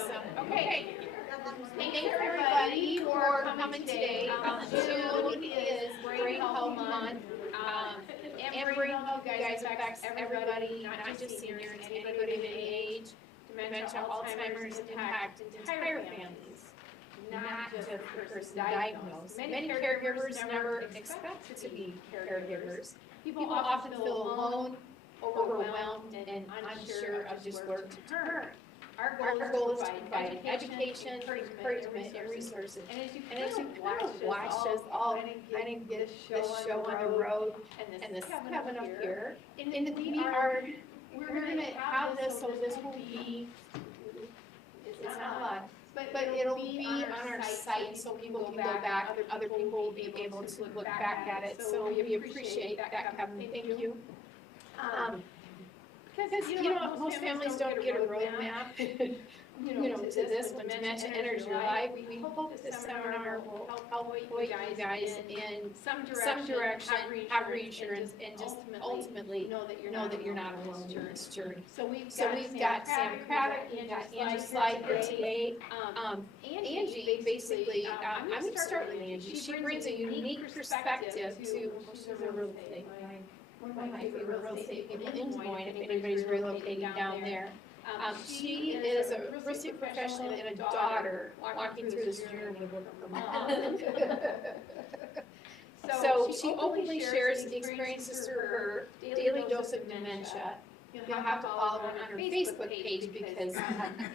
Awesome. Okay. Thank you everybody for coming today. June is Brain Health Month. And brain health, you guys, affects everybody, not just seniors, anybody of any age. Dementia, Alzheimer's impact entire families, not just the person diagnosed. Many caregivers never expect to be caregivers. People often feel alone, overwhelmed, and unsure of just where to turn. Our goal is to provide education, encouragement, and resources. And as you kind of watch us all kind of get this show on the road and this cabin up here, we're going to have this, so this will be, it's not a lot, but it'll be on our site so people can go back, other people will be able to look back at it. So we appreciate that, Kevin. Thank you. Because, most families don't get a roadmap, to this. When dementia enters your life, we hope that this seminar will help you guys in some direction, have reassurance, and just ultimately know that you're not alone in this journey. So we've got Sam Craddock, we've got Angie Slide here today. Angie, basically, I'm going to start with Angie. She brings a unique perspective to real estate. One of my favorite real estate people in Des Moines, if anybody's relocating down there. She is a real estate professional and a daughter walking through this journey with her mom. So she openly shares the experiences through her daily dose of dementia. You'll have to follow her on her Facebook page because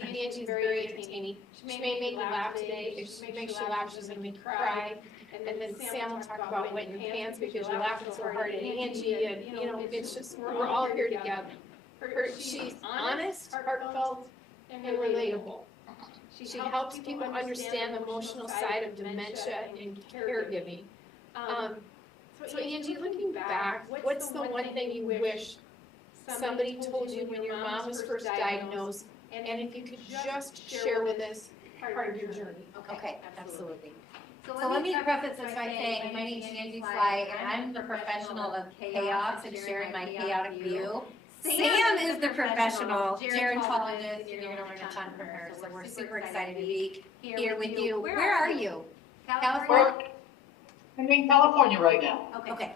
Angie's very entertaining. She may make you laugh today. If she makes you laugh, she's going to make you cry. And then Sam will talk about wetting your pants because you're laughing so hard at Angie. And, it's just, we're all here together. She's honest, heartfelt, and relatable. She helps people understand the emotional side of dementia and caregiving. So Angie, looking back, what's the one thing you wish somebody told you when your mom was first diagnosed? And if you could just share with us part of your journey. Okay, absolutely. So let me preface this by saying my name is Angie Sly, and I'm the professional of chaos and sharing my chaotic view. Sam is the professional gerontologist. You're going to learn a ton from her, so we're super excited to be here with you. Where are you? California? I'm in California right now. Okay.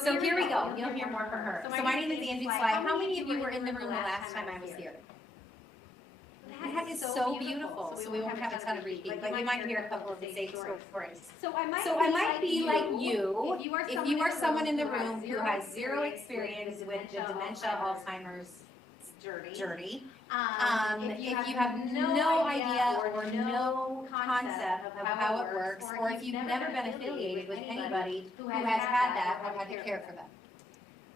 So here we go. You'll hear more from her. So my name is Angie Sly. How many of you were in the room the last time I was here? That is so beautiful, so we won't have a ton of repeat, but you might hear a couple of the same stories. So I might be like you, if you are someone in the room who has zero experience with the dementia, Alzheimer's journey, if you have no idea or no concept of how it works, or if you've never been affiliated with anybody who has had that or had to care for them.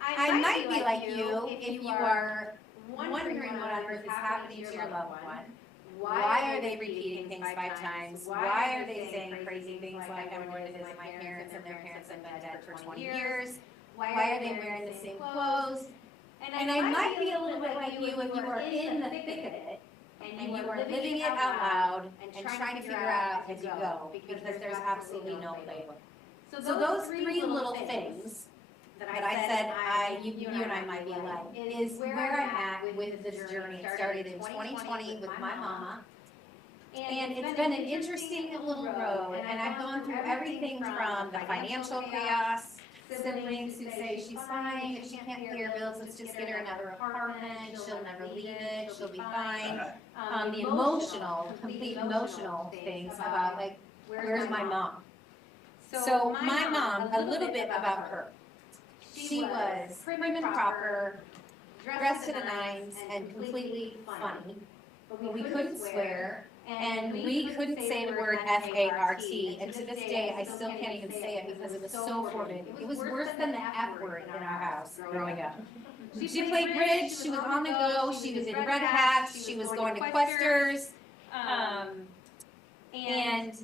I might be like you if you are wondering what on earth is happening to your loved one. Why are they repeating things 5 times? Why are they saying crazy things like, I'm going to visit my parents and their parents have been dead for 20 years? Why are they wearing the same clothes? And I might be a little bit like you if you are in the thick of it and you are living it out loud and trying to figure out as you go, because there's absolutely no playbook. So those 3 little things that I said you and I might be alike is where I'm at with this journey. It started in 2020 with my mama, and it's been an interesting little road, and I've gone through everything from the financial chaos, siblings who say she's fine, if she can't pay her bills, let's just get her another apartment, she'll never leave it, she'll be fine. The complete emotional things about like, where's my mom? So my mom, a little bit about her. She was prim and proper, dressed to the nines, and completely funny. But we couldn't swear, and we couldn't say the word F-A-R-T. And to this day, I still can't even say it because it was so forbidden. It was worse than the F word in our house growing up. She played bridge, she was on the go, she was in red hats, she was going to Questers. And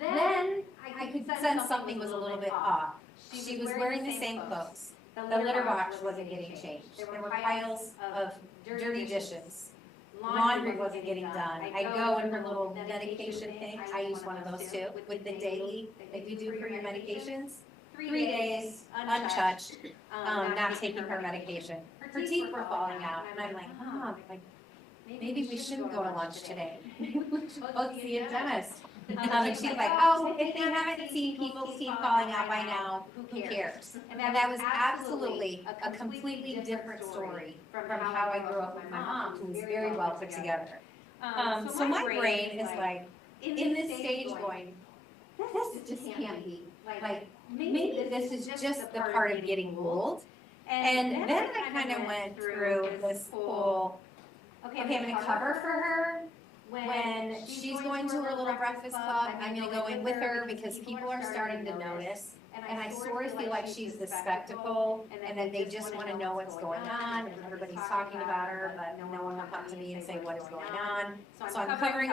then I could sense something was a little bit off. She was wearing the same clothes. The litter box wasn't getting changed. There were piles of dirty dishes. Laundry wasn't getting done. I'd go in her little medication thing. I use one of those too, with the daily, like you do for your medications. 3 days, untouched, not taking her medication. Her teeth were falling out. And I'm like, Mom, like, maybe we shouldn't go to lunch today. We'll see a dentist. And she's like, oh, if they haven't seen people's teeth falling out by now, who cares? And that was absolutely a completely different story from how I grew up with my mom, who was very well put together. So my brain is like, in this stage going, this just can't be. Like, maybe this is just the part of getting old. And then I kind of went through this whole, okay, I'm going to cover for her. When she's going to her little breakfast club, I'm going to go in with her because people are starting to notice. And I sort of feel like she's the spectacle and that they just want to know what's going on. And everybody's talking about her, but no one will come to me and say what is going on. So I'm covering.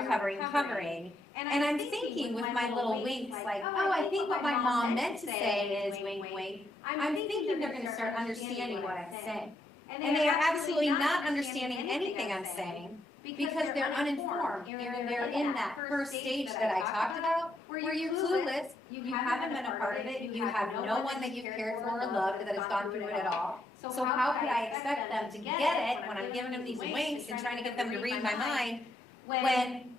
And I'm thinking with my little winks, like, oh, I think what my mom meant to say is wink, wink. I'm thinking they're going to start understanding what I'm saying. And they are absolutely not understanding anything I'm saying. Because they're uninformed, they're in that first stage that I talked about, where you're clueless, you haven't been a part of it, you have no one that you've cared for or loved that has gone through it at all. So how could I expect them to get it when I'm giving them these winks and trying to get them to read my mind, when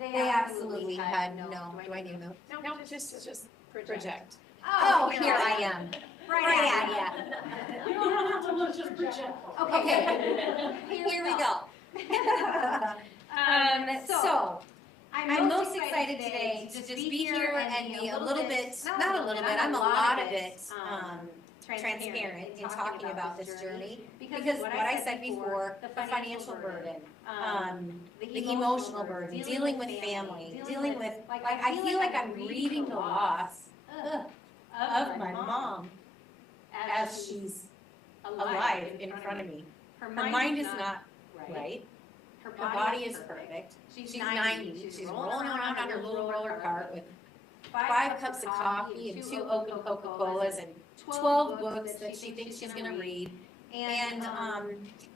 they absolutely had no, do I need to move? No, just project. Oh, here I am. Right at ya. You don't have to look, just project. Okay, here we go. So, I'm most excited today to just be here and be a little bit, not a little bit, I'm a lot of it transparent in talking about this journey. Because what I said before, the financial burden, the emotional burden, dealing with family, dealing with, like, I feel like I'm grieving the loss of my mom as she's alive in front of me. Her mind is not right. Her body is perfect. She's 90. She's rolling around on her little roller cart with 5 cups of coffee and 2 open Coca-Colas and 12 books that she thinks she's going to read. And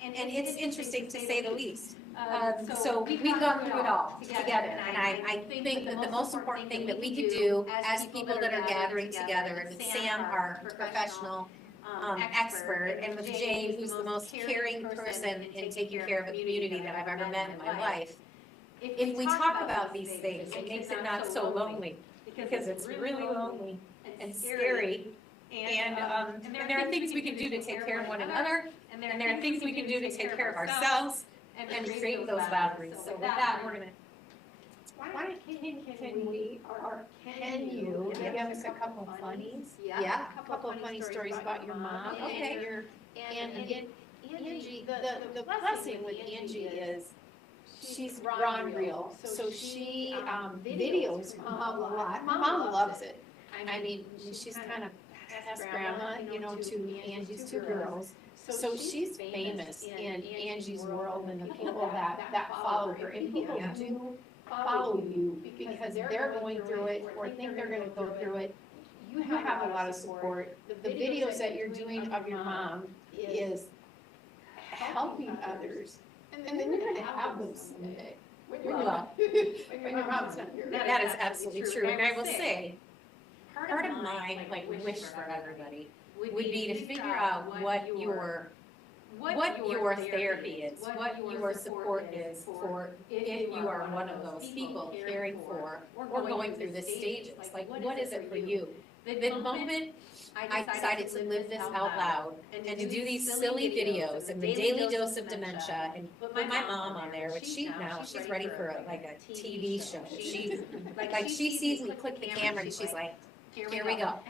it's interesting to say the least. So we've gone through it all together. And I think that the most important thing that we could do as people that are gathering together, and with Sam, our professional expert, and with Jane, who's the most caring person in taking care of a community that I've ever met in my life, if we talk about these things, it makes it not so lonely, because it's really lonely and scary. And there are things we can do to take care of one another, and there are things we can do to take care of ourselves and create those boundaries. So with that, we're going to. Can you give us a couple of funnies? Yeah. A couple of funny stories about your mom. Okay. And Angie, the blessing with Angie is she's raw and real. So she videos mom a lot. Mom loves it. I mean, she's kind of past grandma, to Angie's 2 girls. So she's famous in Angie's world and the people that follow her. And people do follow you because they're going through it or think they're going to go through it. You have a lot of support. The videos that you're doing of your mom is helping others. And then you're going to have them someday. When your mom's not here. That is absolutely true. And I will say, part of my wish for everybody would be to figure out what your therapy is, what your support is for if you are one of those people caring for or going through this stages. Like, what is it for you? The moment I decided to live this out loud and to do these silly videos and the daily dose of dementia and put my mom on there, which she's ready for a TV show. She sees me click the camera and she's like, here we go.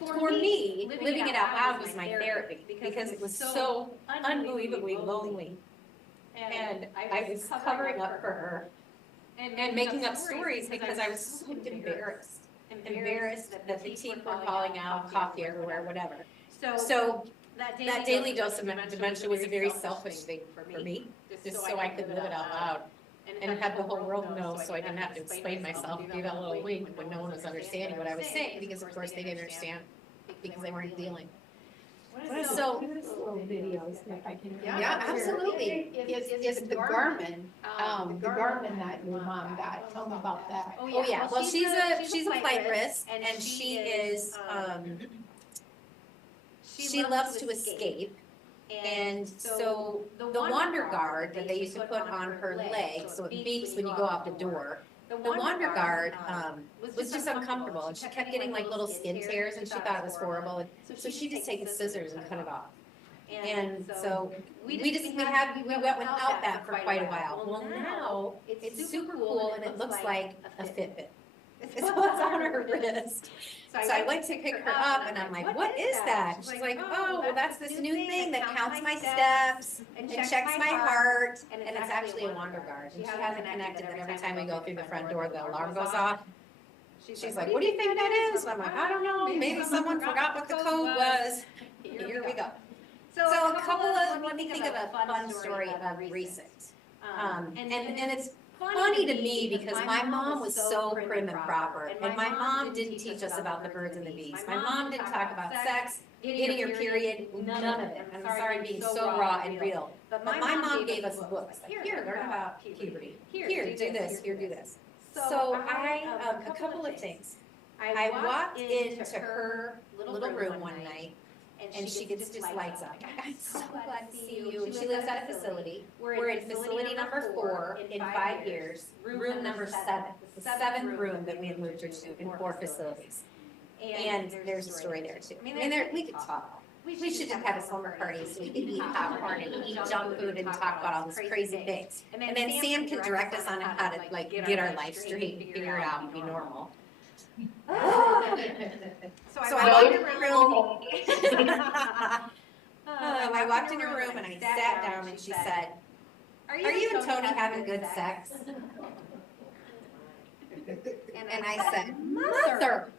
For me, living it out loud was my therapy because it was so unbelievably lonely. And I was covering up for her and making up stories because I was so embarrassed that the teeth were falling out, coffee everywhere, whatever. So that daily dose of dementia was a very selfish thing for me, just so I could live it out loud. And have the whole world know, so I didn't have to explain myself and do that little wink when no one was understanding what I was saying, because of course they didn't understand because they weren't dealing. So, videos, if I can. yeah, absolutely. Is the Garmin, the Garmin that your mom got? Tell me about that. Oh yeah. Well, she's a flight risk, and she is she loves to escape. And so the wander guard that they used to put on her leg, so it beeps when you go out the door, the wander guard was just uncomfortable, and she kept getting like little skin tears, and she thought it was horrible. And so she just take the scissors and cut it off. And so we went without that for quite a while. Well, now it's super cool, and it looks like a Fitbit. It's what's on her wrist. So I went to pick her up, and I'm like, "What is that?" She's like, "Oh, well, that's this new thing that counts my steps and checks my heart, and it's actually a wander guard. And she has it connected that every time we go through the front door, the alarm goes off." She's like, "What do you think that is?" And I'm like, "I don't know. Maybe someone forgot what the code was." Here we go. So let me think of a fun story of recent. And it's funny to me because my mom was so prim and proper, and my mom didn't teach us about the birds and the bees. My mom didn't talk about sex, getting your period, none of it. I'm sorry being so raw and real. But my mom gave us books. Like, here, learn about puberty. Here, do this. Here, do this. So a couple of things. I walked into her little room one night, and she gets just lights up. "I'm so glad to see you." She lives at a facility. We're in facility number 4 in 5 years, room number 7, the 7th room that we had moved her to in 4 facilities. And there's a story there too. I mean, we could talk. We should just have a slumber party so we could eat popcorn and eat junk food and talk about all these crazy things. And then Sam can direct us on how to like get our life straight and figure it out and be normal. So I walked in her room. I walked in her room and I sat down, and she said, "Are you and Tony having good sex?" And I said, "Mother."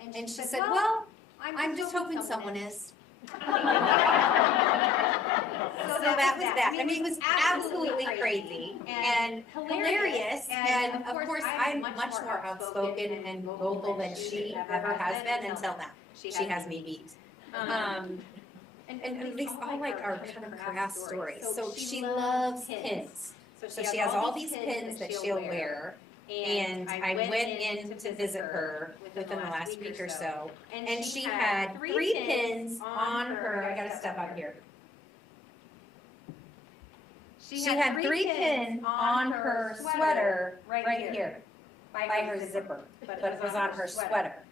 And she said, "Well, I'm just hoping someone is." So that was that. I mean, it was absolutely crazy and hilarious. And of course, I'm much more outspoken and vocal than she ever has been until now. She has me beat. And these all like are kind of crass stories. So she loves pins. So she has all these pins that she'll wear. And I went in to visit her within the last week or so, and she had 3 pins on her. I gotta step out here. She had 3 pins on her sweater right here, by her zipper, but it was on her sweater.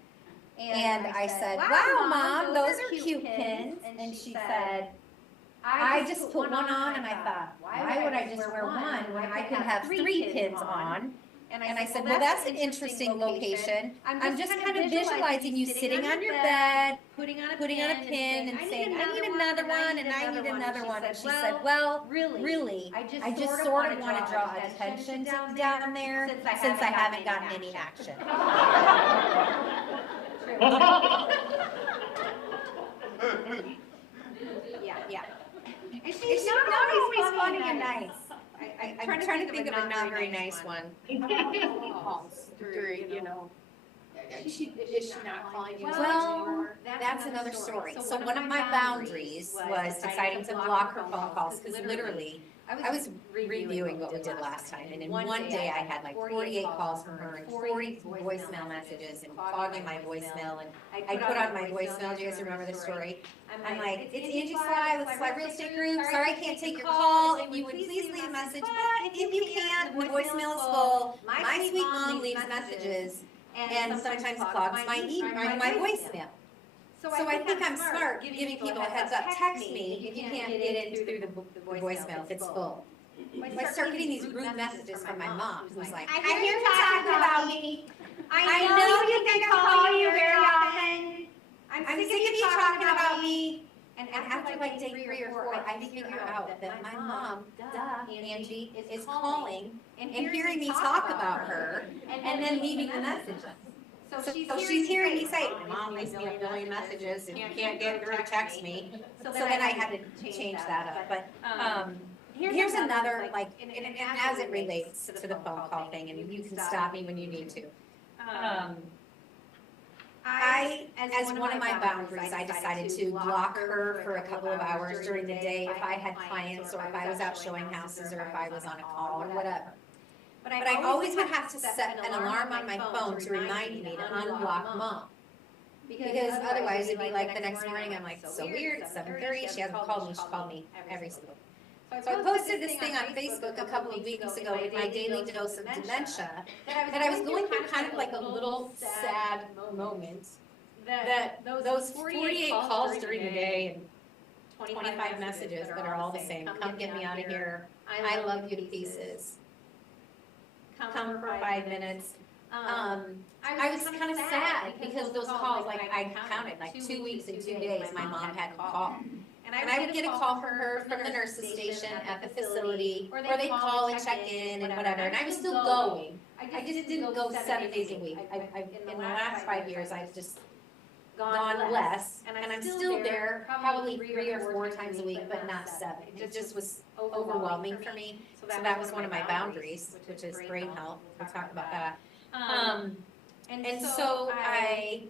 And I said, "Wow, Mom, those are cute pins." And she said, "I just put one on, and I thought, why would I just wear one when I could have 3 pins on?" And I said, "Well, that's an interesting location. I'm just kind of visualizing you sitting on your bed, putting on a pin and saying, 'I need another one, and I need another one.'" And she said, "Well, really, I just sort of want to draw attention down there since I haven't gotten any action." Yeah. And she's not always funny and nice. I'm trying to think of a not very nice one. You know. Is she not calling you? Well, that's another story. So one of my boundaries was deciding to block her phone calls, because literally, I was reviewing what we did last time, and in one day I had like 48 calls from her and 40 voicemail messages and clogging my voicemail, and I put on my voicemail. Do you guys remember this story? I'm like, "It's Angie Sly with Sly Real Estate Group. Sorry I can't take your call. If you would please leave a message, but if you can't, the voicemail is full. My sweet mom leaves messages and sometimes clogs my voicemail. So I think I'm smart giving people a heads up. Text me if you can't get in through the voicemail if it's full." I start getting these rude messages from my mom, who's like, "I hear you talking about me. I know you think I call you very often. I'm sick of you talking about me." And after like day 3 or 4, I figure out that my mom, Angie, is calling and hearing me talk about her and then leaving the messages. So she's hearing me say, "My mom leaves me a billion messages, and you can't get through, text me." So then I had to change that up. But here's another, like, and as it relates to the phone call thing, and you can stop me when you need to. As one of my boundaries, I decided to block her for a couple of hours during the day if I had clients, or if I was out showing houses, or if I was on a call, or whatever. But I always would have to set an alarm on my phone to remind me to unblock Mom. Because otherwise it'd be like the next morning, I'm like, so weird, it's 7:30, she hasn't called me, she called me every single day. So I posted this thing on Facebook a couple of weeks ago with my daily dose of dementia, that I was going through kind of like a little sad moment, that those 48 calls during the day and 25 messages that are all the same, come get me out of here, I love you to pieces, come for 5 minutes. I was kind of sad because those calls, like I counted, like 2 weeks and 2 days my mom had to call. And I would get a call from her from the nurse's station at the facility, or they'd call and check in and whatever, and I was still going. I just didn't go 7 days a week. In the last 5 years, I've just gone less, and I'm still there probably 3 or 4 times a week, but not 7. It just was overwhelming for me. So that was one of my boundaries, which is brain health. We'll talk about that. And so I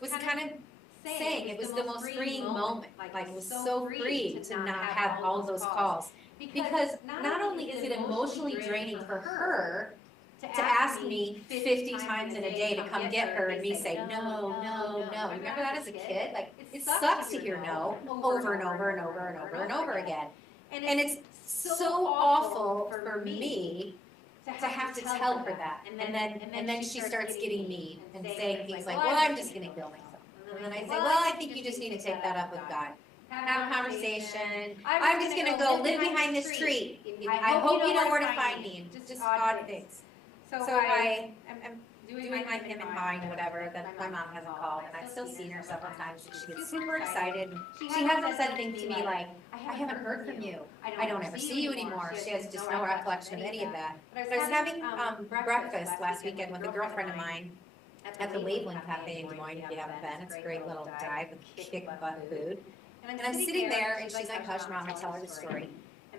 was kind of saying it was the most freeing moment. Like it was so free to not have all those calls. Because not only is it emotionally draining for her to ask me 50 times in a day to come get her and me say, no, no, no. Remember that as a kid? Like, it sucks to hear no over and over and over and over and over again. And it's so awful for me to have to tell her that. And then she starts getting mean and saying things like, well, I'm just going to kill myself. And then I say, well, I think you just need to take that up with God. Have a conversation. I'm just going to go live behind this tree. I hope you know where to find me. And just odd things. So I'm doing my him and mine or whatever, that my mom hasn't called, and I've still seen her several times, and she gets super excited. She hasn't said things to me like, I haven't heard from you. I don't ever see you anymore. She has just no recollection of any of that. But I was having breakfast last weekend with a girlfriend of mine at the Waveland Cafe in Des Moines, if you haven't been. It's a great little dive with kick-butt food. And I'm sitting there, and she's like, hush, Mom, I tell her the story.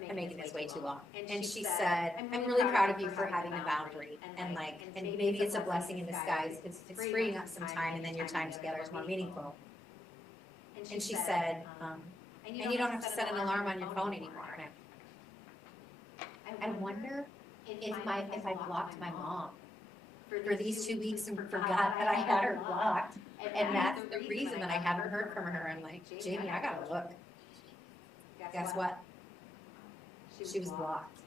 I'm making this way too long. And she said, I'm really proud of you for having a boundary. And maybe it's a blessing in disguise. It's freeing up some time, and then your time together is more meaningful. And she said, and you don't have to set an alarm on your phone anymore. And I wonder if I blocked my mom for these 2 weeks and forgot that I had her blocked. And that's the reason that I haven't heard from her. I'm like, Jamie, I gotta look. Guess what? She was blocked.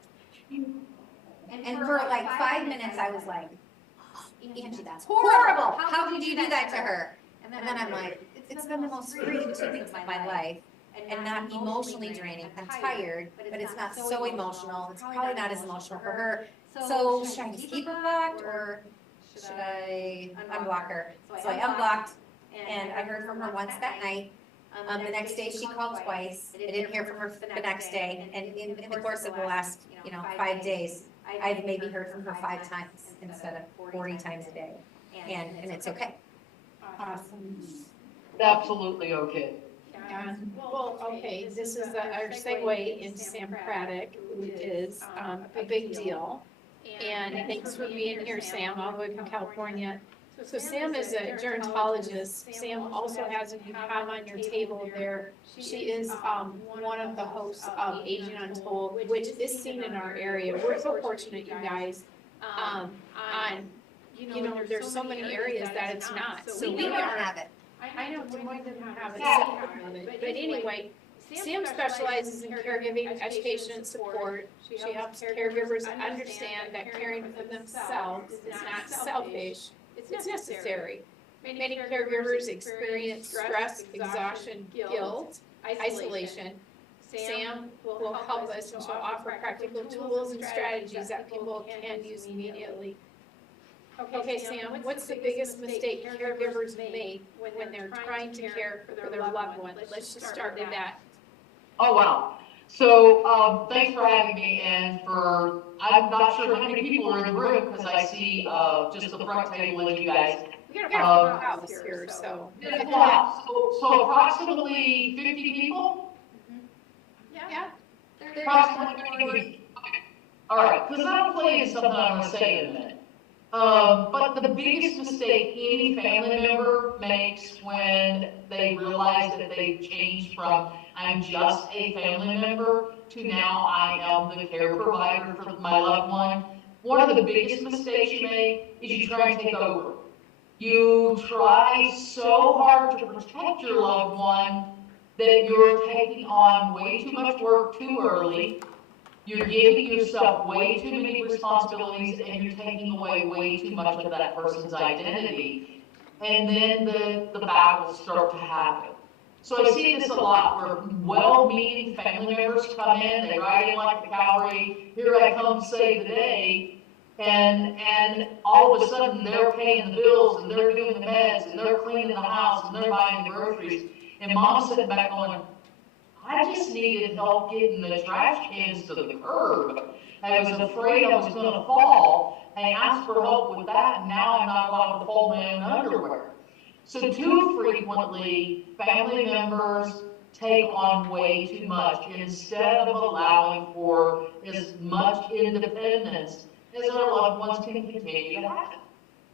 And for like 5 minutes, I was like, Angie, that's horrible. How could you do that to her? And then I'm like, it's been the most freeing 2 weeks of my life, and not emotionally draining. I'm tired, but it's not so emotional. It's probably not as emotional for her. So should I just keep her blocked, or should I unblock her? So I unblocked, and I heard from her once that night. The next day she called twice. I didn't hear from her the next day, and in the course of the last 5 days, I've maybe heard from her 5 times instead of 40 times a day, and it's okay. Awesome. Absolutely okay. Well, okay, this is our segue into Sam Craddock, who is a big deal. And thanks for being here, Sam, all the way from California. So Sam is a gerontologist. Sam also has, if you have on your table there, she is one of the hosts of Aging Untold, which is seen in our area. We're so fortunate, you guys. There's so many areas that it's not. So We don't have it. I know Des Moines doesn't have it, but anyway, Sam specializes in caregiving, education, and support. She helps caregivers understand that caring for themselves is not selfish, it's necessary. Many caregivers experience stress, exhaustion, guilt, isolation. Sam will help us and she'll offer practical tools and strategies that people can use immediately. Okay, Sam, what's the biggest mistake caregivers make when they're trying to care for their loved one? Let's just start with that. Oh, wow. So thanks for having me, and I'm not sure how many people are in the room because I see just the front table of you guys. We got a full house here, so. Yeah, so approximately 50 people? Yeah. Approximately 50 people. All right, because I'm playing something I'm going to say in a minute. But the biggest mistake any family member makes when they realize that they've changed from I'm just a family member to now I am the care provider for my loved one, one of the biggest mistakes you make is you try and take over. You try so hard to protect your loved one that you're taking on way too much work too early. You're giving yourself way too many responsibilities, and you're taking away way too much of that person's identity. And then the battles start to happen. So I see this a lot where well-meaning family members come in, they ride in like the cavalry, here I come to save the day, and all of a sudden they're paying the bills, and they're doing the meds, and they're cleaning the house, and they're buying the groceries, and mom's sitting back going, I just needed help getting the trash cans to the curb. I was afraid I was gonna fall. I asked for help with that, and now I'm not allowed to fold my own underwear. So too frequently, family members take on way too much instead of allowing for as much independence as our loved ones can continue to have.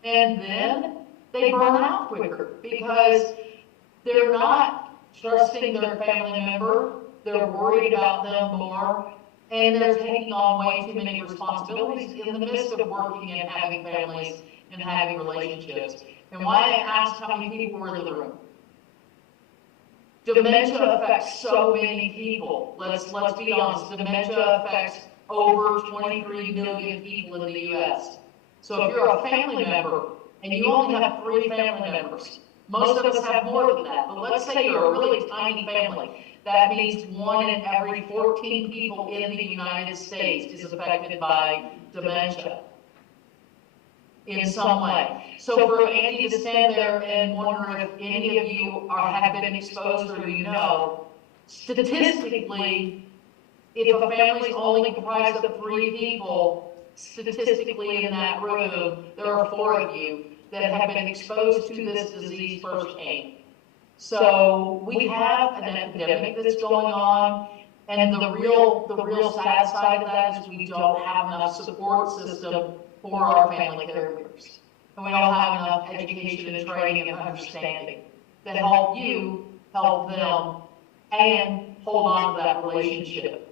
And then they burn out quicker because they're not trusting their family member, they're worried about them more, and they're taking on way too many responsibilities in the midst of working and having families and having relationships. And why I asked how many people were in the room. Dementia affects so many people. Let's be honest, dementia affects over 23 million people in the US. So if you're a family member and you only have 3 family members, most of us have more than that, but let's say you're a really tiny family. That means 1 in every 14 people in the United States is affected by dementia in some way. So for Angie to stand there and wonder if any of you have been exposed or you know, statistically, if a family is only comprised of 3 people, statistically in that room, there are 4 of you that have been exposed to this disease firsthand. So we have an epidemic that's going on, and the real sad side of that is we don't have enough support system for our family caregivers. And we don't have enough education and training and understanding that help you, help them, and hold on to that relationship.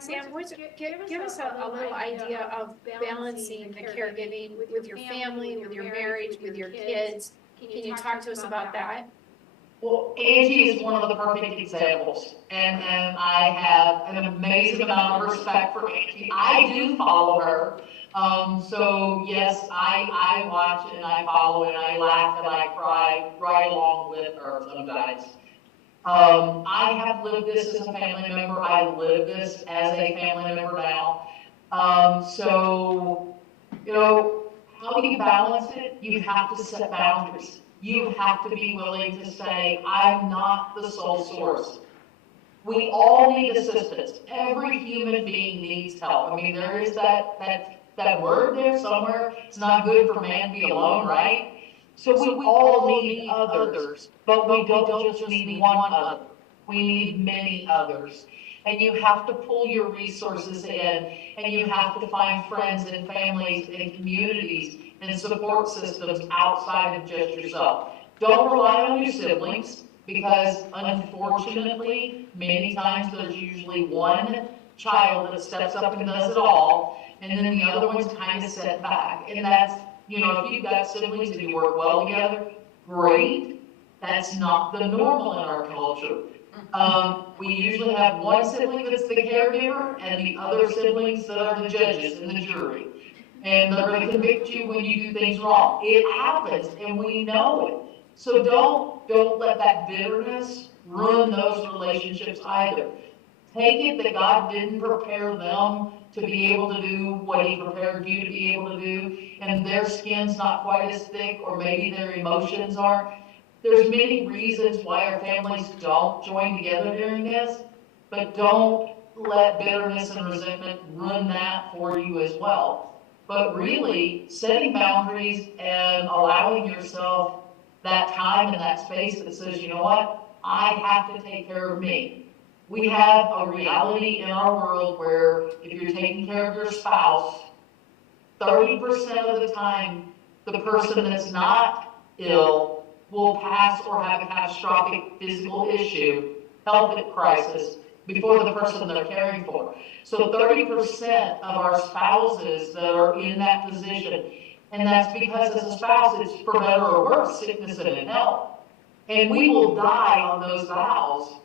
Sam, give us a little idea of balancing the caregiving with your family, with your marriage, with your kids. Can you talk to us about that? Well, Angie is one of the perfect examples, and I have an amazing amount of respect for Angie. I do follow her, so yes, I watch and I follow and I laugh and I cry right along with her sometimes. I have lived this as a family member. I live this as a family member now. So, you know, how do you balance it? You have to set boundaries. You have to be willing to say, I'm not the sole source. We all need assistance. Every human being needs help. I mean, there is that word there somewhere. It's not good for man to be alone, right? So we all need others, but we don't just need one other. We need many others. And you have to pull your resources in, and you have to find friends and families and communities and support systems outside of just yourself. Don't rely on your siblings, because unfortunately, many times there's usually one child that steps up and does it all, and then the other one's kind of set back. And that's, you know, if you've got siblings and you work well together, great. That's not the normal in our culture. We usually have one sibling that's the caregiver and the other siblings that are the judges and the jury. And they're going to convict you when you do things wrong. It happens, and we know it. So don't let that bitterness ruin those relationships either. Take it that God didn't prepare them to be able to do what He prepared you to be able to do, and their skin's not quite as thick, or maybe their emotions aren't. There's many reasons why our families don't join together during this, but don't let bitterness and resentment ruin that for you as well. But really, setting boundaries and allowing yourself that time and that space that says, you know what, I have to take care of me. We have a reality in our world where if you're taking care of your spouse, 30% of the time, the person that's not ill will pass or have a catastrophic physical issue, health crisis, before the person they're caring for. So 30% of our spouses that are in that position, And that's because as a spouse, it's for better or worse, sickness and in health. And we will die on those vows,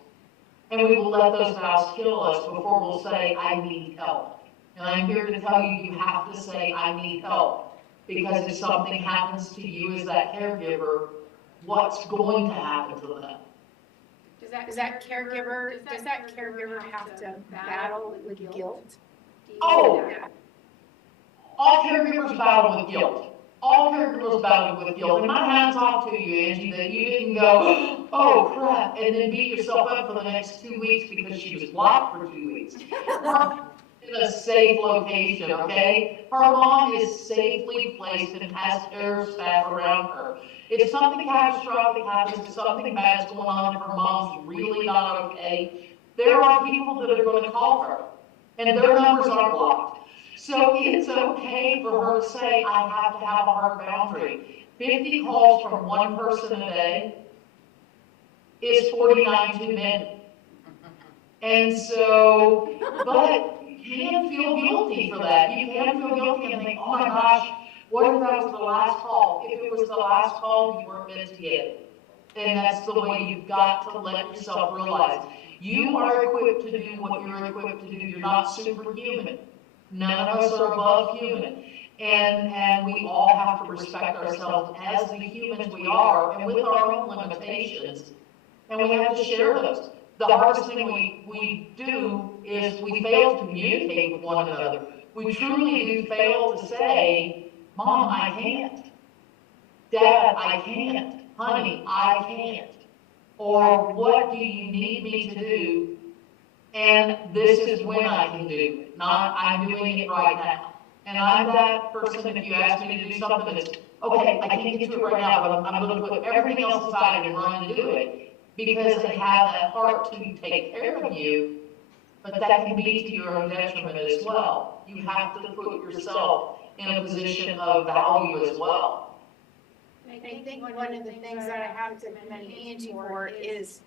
and we will let those vows kill us before we'll say, I need help. And I'm here to tell you, you have to say, I need help. Because if something happens to you as that caregiver, what's going to happen to them? Does that caregiver have to battle with guilt? Oh, all caregivers battle with guilt. All caregivers battle with guilt. And my hats off to you, Angie, that you didn't go, oh crap, and then beat yourself up for the next 2 weeks because she was locked for 2 weeks. In a safe location, okay? Her mom is safely placed and has care staff around her. If something catastrophic happens, if something bad's going on, if her mom's really not okay, there are people that are going to call her, and their numbers are blocked. So it's okay for her to say, I have to have a hard boundary. 50 calls from one person a day is 49 too many. And so, but you can feel guilty for that. You can feel guilty and think, oh my gosh, what if that was the last call? If it was the last call, you weren't meant to get it. And that's the way you've got to let yourself realize. You are equipped to do what you're equipped to do. You're not superhuman. None of us are above human. And we all have to respect ourselves as the humans we are and with our own limitations. And we have to share those. The hardest thing we do is we fail to communicate with one another. We truly do fail to say, Mom, I can't. Dad, I can't. Honey, I can't. Or what do you need me to do? And this is when I can do it, not I'm doing it right now. And I'm that person, if you ask me to do something that's, okay, I can't get to it right now, but I'm going to put everything else aside and run to do it. Because they have that heart to take care of you, but that can be to your own detriment as well. You have to put yourself in a position of value as well. I think one of the things that I have to commend Angie for is,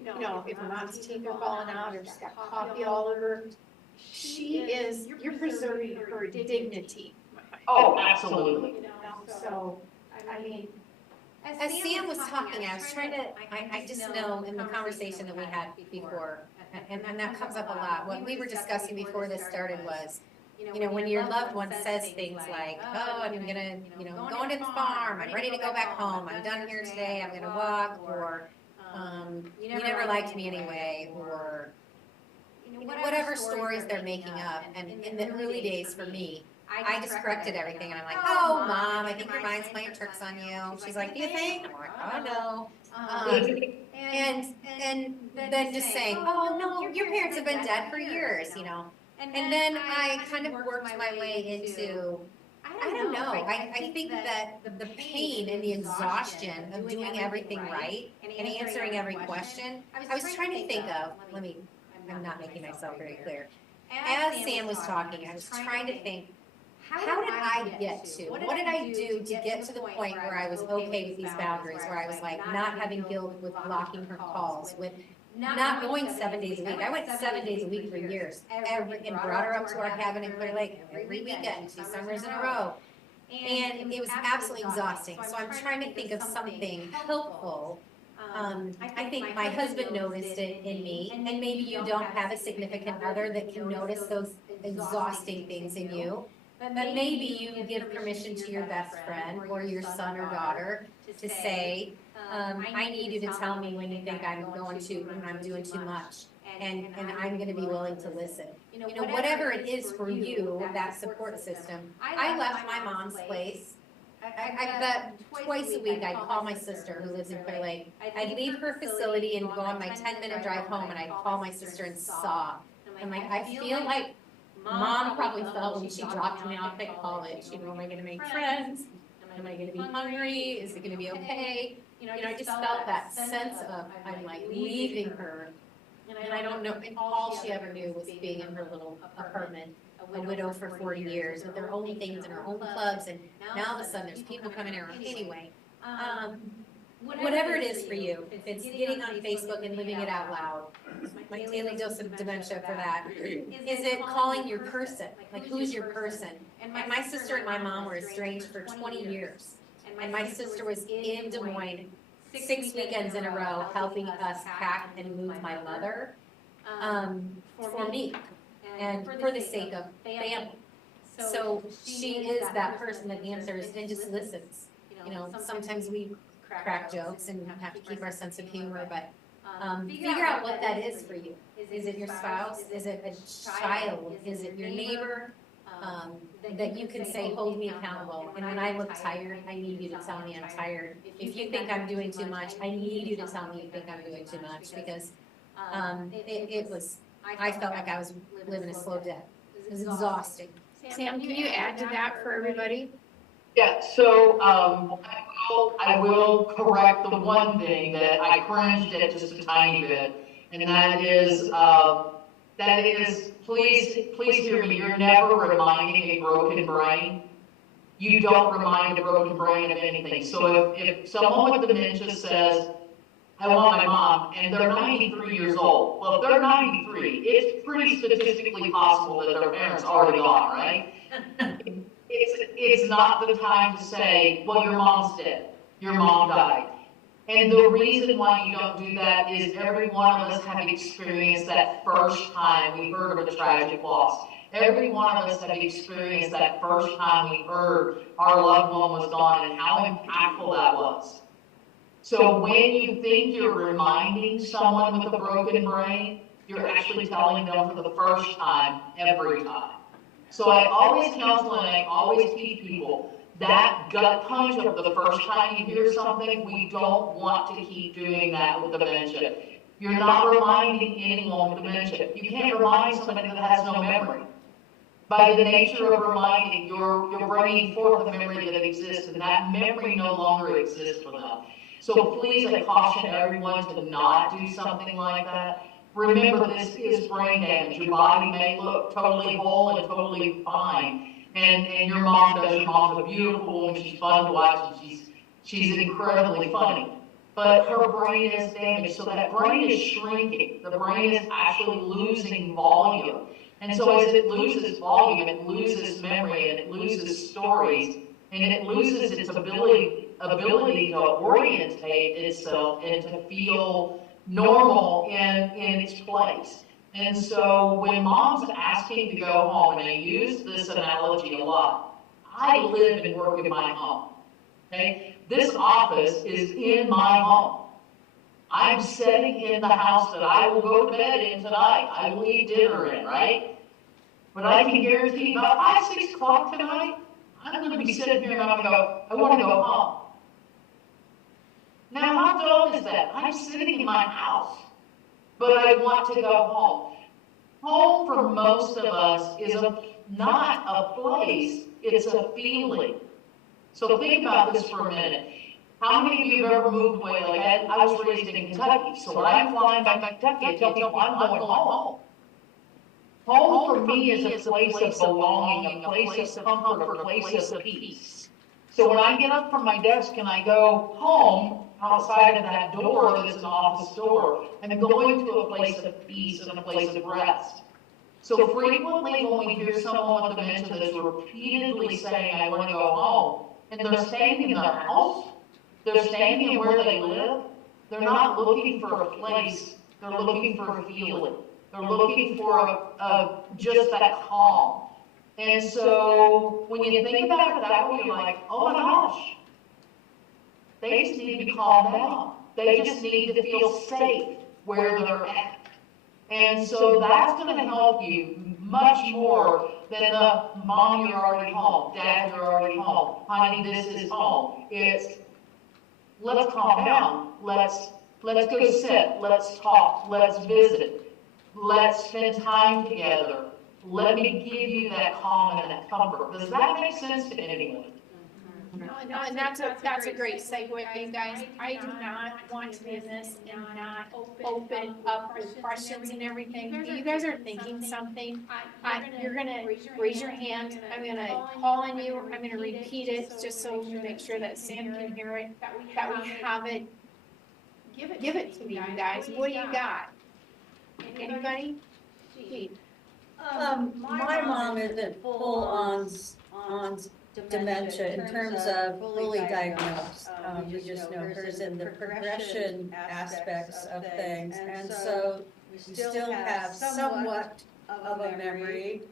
you know, if mom's teeth are falling out or she's got coffee all over, you're preserving her dignity. Oh, absolutely. You know, so, I mean, As Sam was talking, I was trying to, I just know in the conversation that we had before, and that comes up a lot, what we were discussing before this started was, you know, when your loved one says things like, oh, I'm gonna, you know, going to the farm, I'm ready to go back home, I'm done here today, I'm gonna walk, or, you never liked me anyway, or, whatever stories they're making up. And in the early days for me, I just corrected everything, and I'm like, oh, Mom, I think your mind's playing tricks on you. She's like, do you think? I'm like, oh, no. And then just saying, oh, no, your parents have been dead for years, you know. And then I kind of worked my way into, I don't know, I think that the pain and the exhaustion of doing everything right and answering every question, I was trying to think of, I'm not making myself very clear. As Sam was talking, I was trying to think, how did I get to? What did I do to get to the point where I was okay with these boundaries, where I was like not having guilt with blocking her calls, with not going 7 days a week. I went 7 days a week for years, and brought her up to our cabin in Clear Lake every weekend, 2 summers in a row. And it was absolutely exhausting. So I'm trying to think of something helpful. I think my husband noticed it in me, and maybe you don't have a significant other that can notice those exhausting things in you. Then maybe you give permission to your best friend or your son or daughter to say, I need you to tell me when you think I'm doing too much, and I'm going to be willing to listen. You know, whatever it is for you, that support system. I left my mom's place. I bet twice a week I'd call my sister who lives in Clear Lake. I'd leave her facility and go on my 10-minute drive home, and I'd call my sister and sob. I'm like, I feel like Mom probably felt when she dropped me off at college. You know, am I going to make friends? Am I going to be hungry? Is it going to be okay? You know, I just felt that sense of, I'm like leaving her. And I don't know, all she ever knew was being in her little apartment, a widow for 40 years, with her own things and her own clubs. And now all of a sudden there's people coming around anyway. whatever it is for you, if it's getting on Facebook and living it out loud, my daily dose of dementia for that. Is it calling your person? Like, who's your person? And my sister and my mom were estranged for 20 years. And my sister was in Des Moines 6 weekends in a row helping us pack and move my mother for me and for the sake of family. So she is that person that answers and just listens. You know, sometimes we crack jokes and have to keep our sense of humor, but figure out what that is for you. Is it your spouse? Is it a child? Is it your neighbor? That you can say, hold me accountable. And when I look tired, I need you to tell me I'm tired. If you think I'm doing too much, I need you to tell me you think I'm doing too much, because I felt like I was living a slow death. It was exhausting. Sam, can you add to that for everybody? Yeah, so I will correct the one thing that I cringed at just a tiny bit, and that is please hear me. You're never reminding a broken brain. You don't remind a broken brain of anything. So if someone with dementia says, I want my mom, and they're 93 years old, well, if they're 93, it's pretty statistically possible that their parents already gone, right? It's not the time to say, well, your mom's dead, your mom died. And the reason why you don't do that is every one of us have experienced that first time we heard of a tragic loss. Every one of us have experienced that first time we heard our loved one was gone and how impactful that was. So when you think you're reminding someone with a broken brain, you're actually telling them for the first time every time. So I always counsel and I always teach people that gut punch of the first time you hear something, we don't want to keep doing that with dementia. You're not reminding anyone with dementia. You can't remind somebody that has no memory. By the nature of reminding, you're bringing forth a memory that exists, and that memory no longer exists for them. So please, I caution everyone to not do something like that. Remember, this is brain damage. Your body may look totally whole and totally fine. And your mom does. Your mom's a beautiful woman. She's fun to watch, and she's incredibly funny. But her brain is damaged, so that brain is shrinking. The brain is actually losing volume. And so as it loses volume, it loses memory, and it loses stories, and it loses its ability to orientate itself and to feel normal in its place. And so when mom's asking to go home, and I use this analogy a lot, I live and work in my home. Okay? This office is in my home. I'm sitting in the house that I will go to bed in tonight. I will eat dinner in, right? But I can guarantee about 5, 6 o'clock tonight, I'm going to be sitting here and I'm going to go, I want to go home. Now, how dumb is that? I'm sitting in my house, but I want to go home. Home for most of us is not a place, it's a feeling. So think about this for a minute. How many of you have ever moved away? Like I was raised in Kentucky, so when I'm flying back to Kentucky, I tell people I'm going home. Home for me is a place of belonging, a place of comfort, a place of peace. So when I get up from my desk and I go home, outside of that door that's an office door, I'm going to a place of peace and a place of rest. So frequently when we hear someone with dementia that's repeatedly saying, I want to go home, and they're staying in their house, they're staying in where they live, they're not looking for a place, they're looking for a feeling. They're looking for just that calm. And so when you think about it that way, you're like, oh my gosh, they just need to be calmed down. They just need to feel safe where they're at. And so that's going to help you much more than the mom, you're already home, dad, you're already home, honey, this is home. It's let's calm down. Let's go sit. Let's talk. Let's visit. Let's spend time together. Let me give you that calm and that comfort. Does that make sense to anyone? No, and that's a great segue, you guys. I do not want to be in this and not open up with questions and everything. If you guys are thinking something, you're gonna raise your hand. I'm gonna call on you. I'm gonna repeat it just so we make sure that Sam can hear it, that we have it Give it to me, you guys. What do you got? Anybody? Gene? My mom isn't full on dementia in terms of fully diagnosed. We just know hers in the progression aspects of things. And so we still have somewhat of a memory.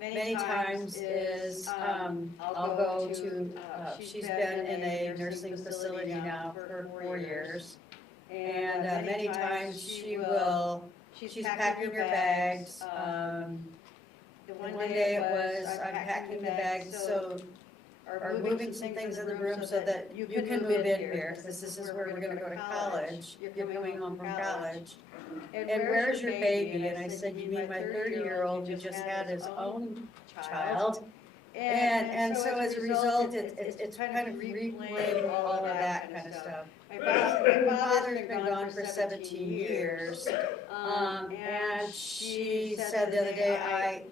Many times is, I'll go to, she's been in a nursing facility now for 4 years. And many times she's packing her bags. The one day it was, I'm packing the bags, so, or moving some things in the room so that you can move in here, because this is where we're gonna go to college. You're coming home from college. And where's your baby? And I said, you mean my 30-year-old who just had his own child? And so as a result, it's kind of replaying all of that kind of stuff. My father's been gone for 17 years, and she said the other day,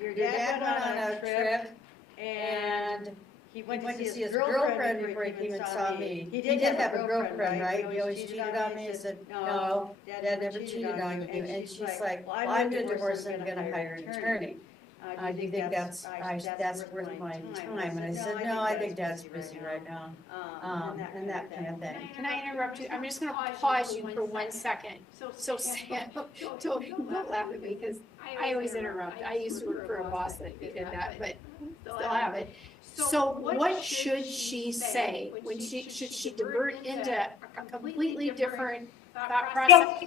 your dad went on a trip, and he went to see his girlfriend before he came and saw me. He did have a girlfriend, right? He always cheated on me. I said, no, Dad never cheated on you. And she's like, well, I'm doing divorce and I'm gonna hire an attorney. Do you think that's worth my time? And I said, no, I think Dad's busy right now, and that kind of thing. Can I interrupt you? I'm just gonna pause you for 1 second. So Sam, don't laugh at me, because I always interrupt. I used to work for a boss that did that, but still have it. So what should she say when should she divert into a completely different thought process?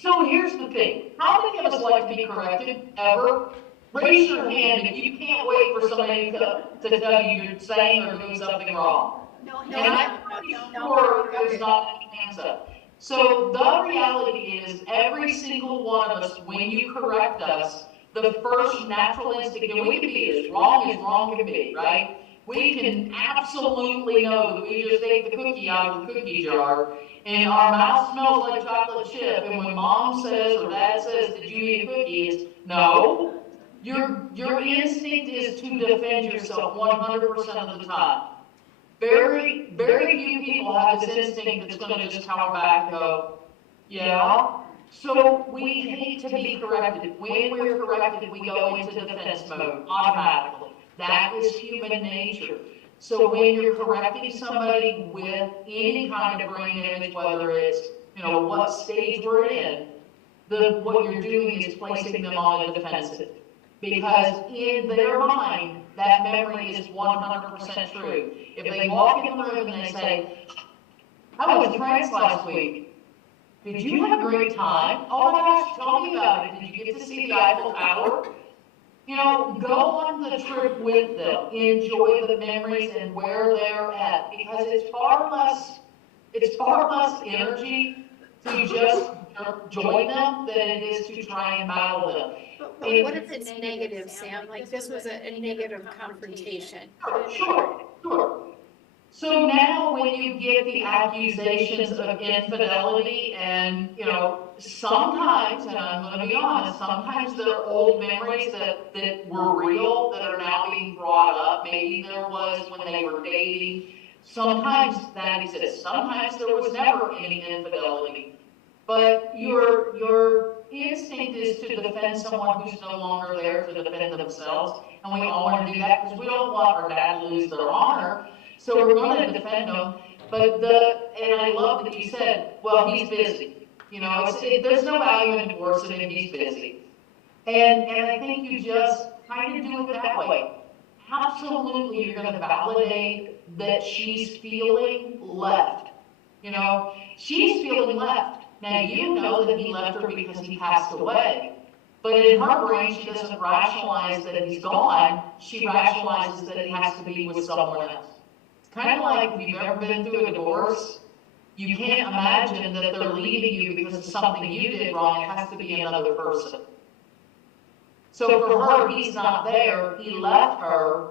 So here's the thing. How many of us like to be corrected ever? Raise your hand if you can't wait for somebody to tell you you're saying or doing something wrong. And I'm pretty sure there's not any hands up. So the reality is, every single one of us, when you correct us, the first natural instinct, and we can be as wrong can be, right? We can absolutely know that we just ate the cookie out of the cookie jar, and our mouth smells like chocolate chip, and when Mom says or Dad says, did you eat a cookie, it's no. Your instinct is to defend yourself 100% of the time. Very few people have this instinct that's going to just cower back and go, yeah. So we hate to be corrected. When we're corrected, we go into defense mode automatically. That is human nature. So when you're correcting somebody with any kind of brain image, whether it's, what stage we're in, what you're doing is placing them on the defensive. Because in their mind, that memory is 100% true. If they walk in the room and they say, I was in France last week. Did you have a great time? Oh my gosh, tell me about it. Did you get to see the Eiffel Tower? Go on the trip with them. Enjoy the memories and where they're at. Because it's far less energy to just join them than it is to try and battle them. But what if it's negative, Sam? Like this was a negative confrontation. Sure. So now when you get the accusations of infidelity and, sometimes, and I'm going to be honest, sometimes there are old memories that were real that are now being brought up. Maybe there was when they were dating. Sometimes that exists. Sometimes there was never any infidelity. But your instinct is to defend someone who's no longer there to defend themselves. And we all want to do that because we don't want our dad to lose their honor. So we're going to defend them. But and I love that you said, well, he's busy. There's no value in divorcing him, he's busy. And I think you just kind of do it that way. Absolutely, you're going to validate that she's feeling left. She's feeling left. Now, you know that he left her because he passed away. But in her brain, she doesn't rationalize that he's gone. She rationalizes that he has to be with someone else. It's kind of like if you've ever been through a divorce, you can't imagine that they're leaving you because of something you did wrong. It has to be another person. So for her, he's not there. He left her.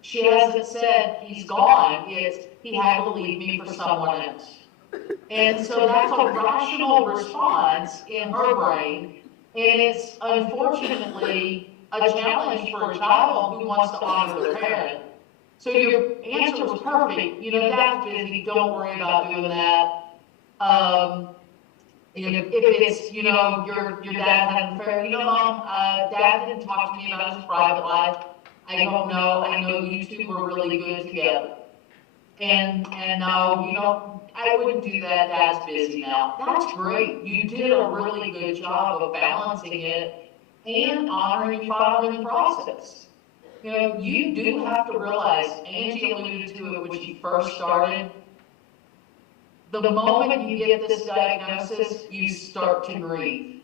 She hasn't said he's gone. It's he had to leave me for someone else. And so that's a rational response in her brain, and it's unfortunately a challenge for a child who wants to honor their parent. So your answer was perfect, you know, Dad's busy, don't worry about doing that. If it's, you know, your dad had an affair, you know, Mom, Dad didn't talk to me about his private life. I don't know, I know you two were really good together. And no, you know, I wouldn't do that, Dad's busy now. That's great, you did a really good job of balancing it and honoring your father in the process. You know, you do have to realize, Angie alluded to it when she first started, the moment you get this diagnosis, you start to grieve.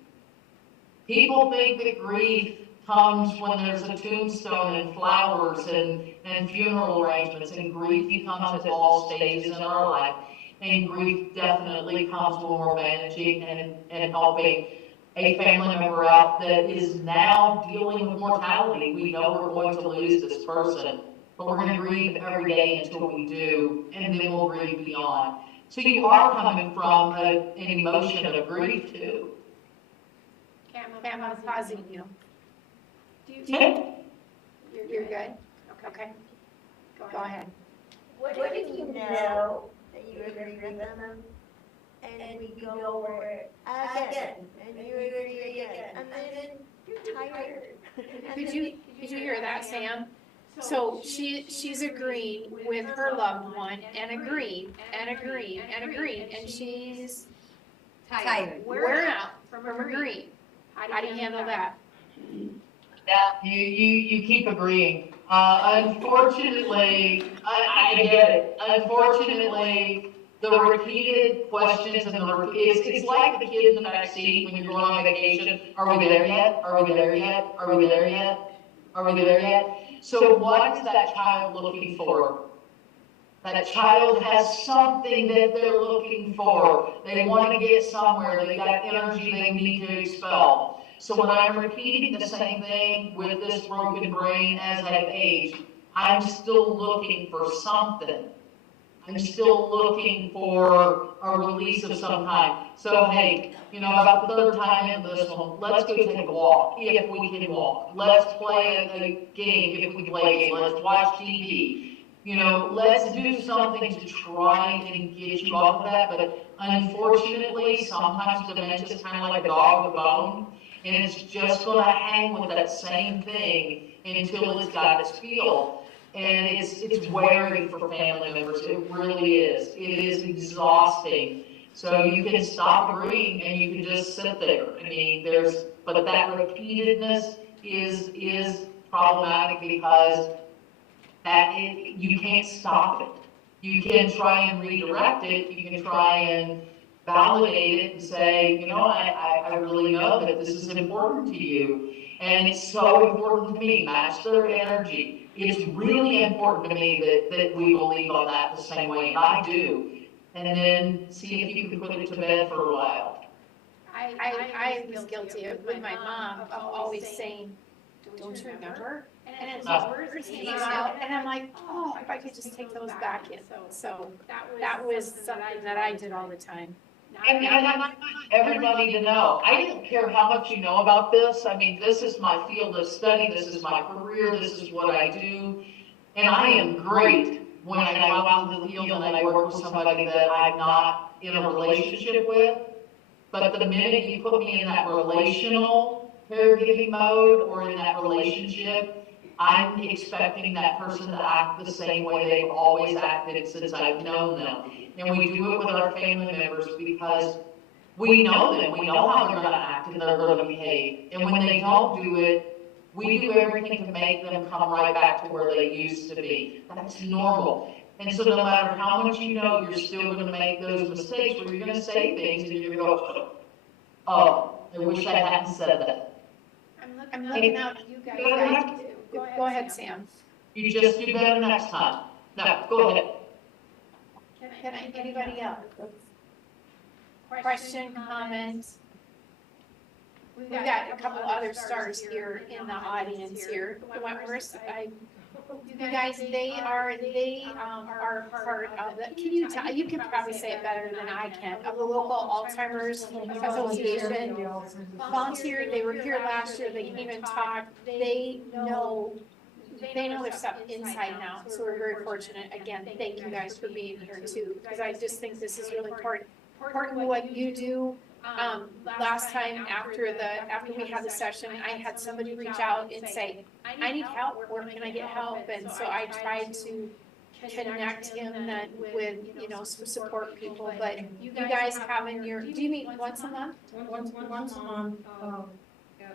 People think that grief comes when there's a tombstone and flowers and funeral arrangements, and grief comes at all stages in our life. And grief definitely comes when we're managing and helping a family member out that is now dealing with mortality. We know we're going to lose this person, but we're going to grieve every day until we do, and then we'll grieve beyond. So you are coming from an emotion of grief too. Cam, I'm pausing you. You're good? Okay. Go ahead. What if you know that you agree with them, and we go over it again, and you agree again, and then you're tired? Did you hear that, Sam? So she's agreeing with her loved one and agreeing, and she's Tired. we're out from agreeing. How do you handle that? Yeah, you keep agreeing. Unfortunately, I get it. Unfortunately, the repeated questions and it's like the kid in the back seat when you're going on vacation. Are we there yet? Are we there yet? Are we there yet? Are we there yet? So what is that child looking for? That child has something that they're looking for. They want to get somewhere. They got energy they need to expel. So when I'm repeating the same thing with this broken brain as I've aged, I'm still looking for something. I'm still looking for a release of some kind. So hey, you know, about the third time into this one, let's go take a walk, if we can walk. Let's play a game, if we play a game. Let's watch TV. You know, let's do something to try and get you off of that. But unfortunately, sometimes dementia is kind of like a dog with a bone, and it's just going to hang with that same thing until it's got its feel. And it's wearing for family members. It really is. It is exhausting. So you can stop agreeing and you can just sit there. I mean, but that repeatedness is problematic because you can't stop it. You can try and redirect it. You can try and validate it and say, you know, I really know that this is important to you. And it's so important to me. Match their energy. It's really important to me that we believe on that the same way, and I do. And then see if you can put it to bed for a while. I was guilty of with my mom of always saying, don't you remember? And it's words came out, and I'm like, oh, if I could just take those back in. So that was something that I did all the time. And I want everybody to know, I don't care how much you know about this. I mean, this is my field of study, this is my career, this is what I do. And I am great when I go out into the field and I work with somebody that I'm not in a relationship with. But the minute you put me in that relational caregiving mode or in that relationship, I'm expecting that person to act the same way they've always acted since I've known them. And we do it with our family members because we know them, we know how they're going to act and they're going to behave. And when they don't do it, we do everything to make them come right back to where they used to be. That's normal. And so no matter how much you know, you're still going to make those mistakes where you're going to say things and you're going to go, oh, I wish I hadn't said that. I'm looking out at you guys. Go ahead, Sam. You just do better next time. No, go ahead. Anybody else? Question, comments? We've got a couple other stars here in the audience here. Wentworth, you guys, they are part of the, you can probably say it better than I can, of the local Alzheimer's Association. Volunteered, they were here last year, they came and talked, they know they know their stuff inside and out, so we're very fortunate. Again, thank you guys for being here too, because I just think this is really important. Important what you do. Last time after we had the session, I had somebody reach out and say, I need help, where can I get help? And so I tried to connect him then with, you know, some support people, but you guys have in your, do you meet once a month? Once a month,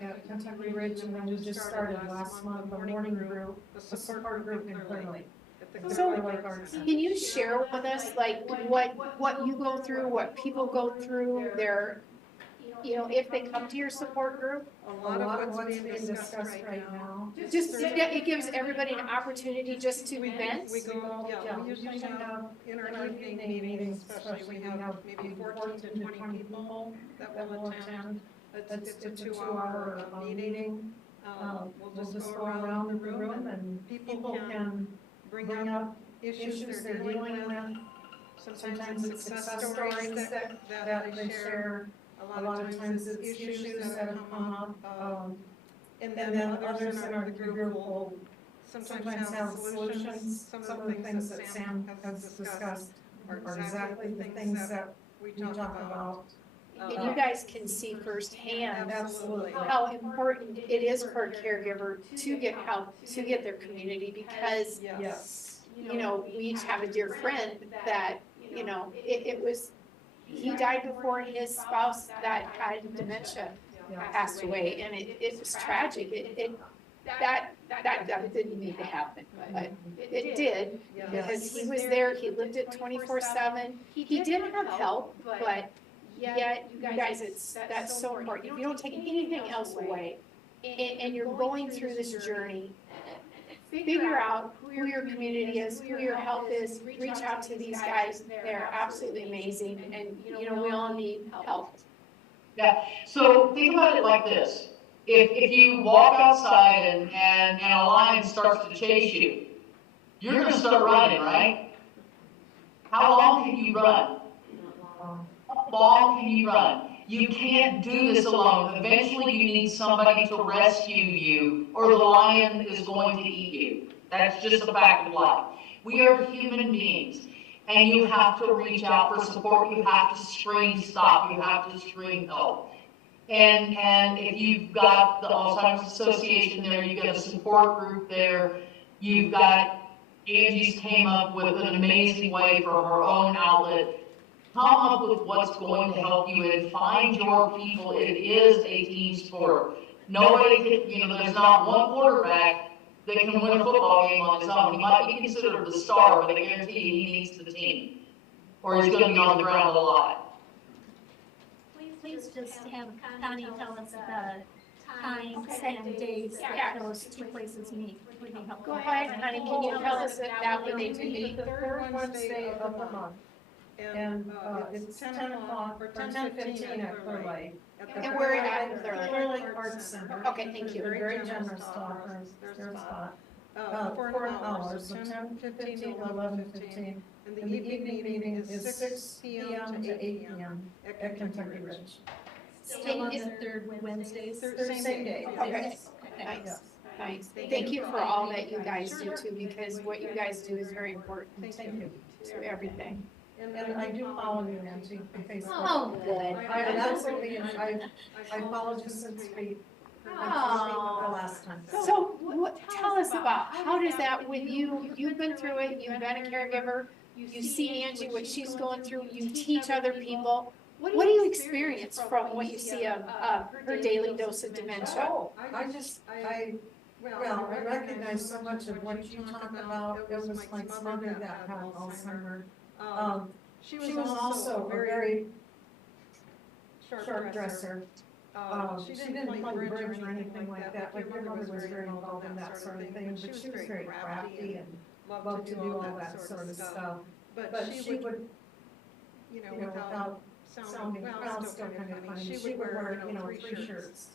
at Kentucky Ridge, and then we just started last month, a morning group, a support group in Clear Lake. So, can you share with us, like, what you go through, what people go through, their, you know, if they come to your support group? A lot of what's being discussed right now. Just, it gives everybody an opportunity just to vent? We usually have, in our evening meetings especially, we have maybe 14 to 20 people that will attend. It's a 2-hour meeting. We'll just go around the room and people can bring up issues they're dealing with. Sometimes it's success stories that they share. A lot of times it's issues that have come up. And then others in our group will sometimes have solutions. Some of the things that Sam has discussed are exactly the things that we talk about. And you guys can see firsthand Absolutely. how important it is for a caregiver to get help, to get their community, because, Yes. you know, we each have a dear friend that, you know, it was, he died before his spouse that had dementia passed away, and it was tragic. That didn't need to happen, but it did, because he was there, he lived it 24/7. He did have help, but yet, you guys, that's so important. If you don't take anything else away, and you're going through this journey, figure out who your community is, who your help is, reach out to these guys. They're absolutely amazing, and, you know, we all need help. Yeah, so think about it like this. If you walk outside and a lion starts to chase you, you're gonna start running, right? How long can you run? How long can you run? You can't do this alone. Eventually you need somebody to rescue you, or the lion is going to eat you. That's just a fact of life. We are human beings, and you have to reach out for support. You have to scream stop. You have to scream help. And if you've got the Alzheimer's Association there, you've got a support group there, you've got Angie's came up with an amazing way for her own outlet. Come up with what's going to help you and find your people. It is a team sport. Nobody can, you know, there's not one quarterback that can win a football game on his own. He might be considered the star, but I guarantee you he needs the team, or he's going to be on the ground a lot. Please just have Connie tell us the times and days that those two places meet. Would be helpful. Go ahead, honey, can you tell us that when they do meet? The third Wednesday of the month. And it's 10 o'clock, or 10:15 at Clear Lake. And we're at Clear Lake Arts Center. Okay, thank you. Very generous to offer their spot. For an hour, so 10:15 to 11:15. And the evening meeting is 6 p.m. to 8 p.m. at Kentucky Ridge. Still on the third Wednesdays? Same day. Okay, nice, nice. Thank you for all that you guys do too, because what you guys do is very important Thank you. to everything. And I do follow you, Nancy, on Facebook. Oh, good. I absolutely, I followed you since we the last time. So, tell us about, how does that with you, you've been through it, you've been a caregiver, you see Angie, what she's going through, you teach other people. What do you experience from what you see of her daily dose of dementia? Oh, I recognize so much of what you talk about. It was my mother that had Alzheimer's. She was also a very short dresser. She didn't play bridge or anything like that, but your mother was very involved in that sort of thing, but she was very crafty and loved to do all that sort of stuff. But she would, you know, without sounding, well, still kind of funny, she would wear, 3 shirts.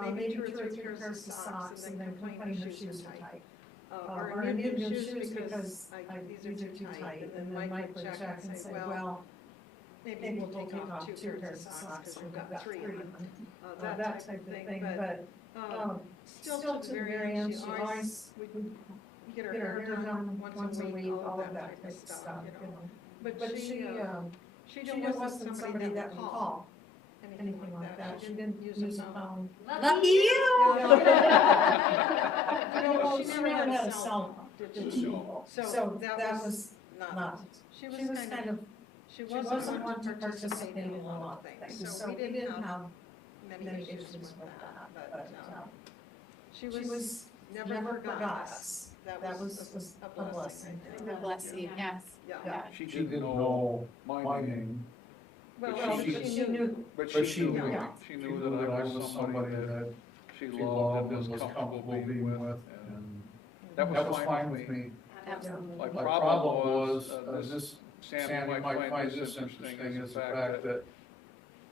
Maybe 2 or 3 pairs of socks, and then complain her shoes were tight. Or I needed new shoes because these are too tight, and then Mike would check and say, well, maybe we'll take off 2 pairs of socks, or we've got 3 on, that type of thing, but, still to the very end, she always, we get her hair done once a week, all of that type of stuff, you know. But she wasn't somebody that would call, anything like that, she didn't use a phone. Lucky you! Well, she never had a cell phone, did she? So that was not, she was kind of, she wasn't one to participate in a lot of things, so we didn't have many issues with that, but she was never forgot us. That was a blessing. A blessing, yes. Yeah. She didn't know my name, Well, she knew. but she knew me. She knew that I was somebody that she loved and was comfortable being with, and that was fine with me. Absolutely. My problem was, this, Sandy might find this interesting, is the fact that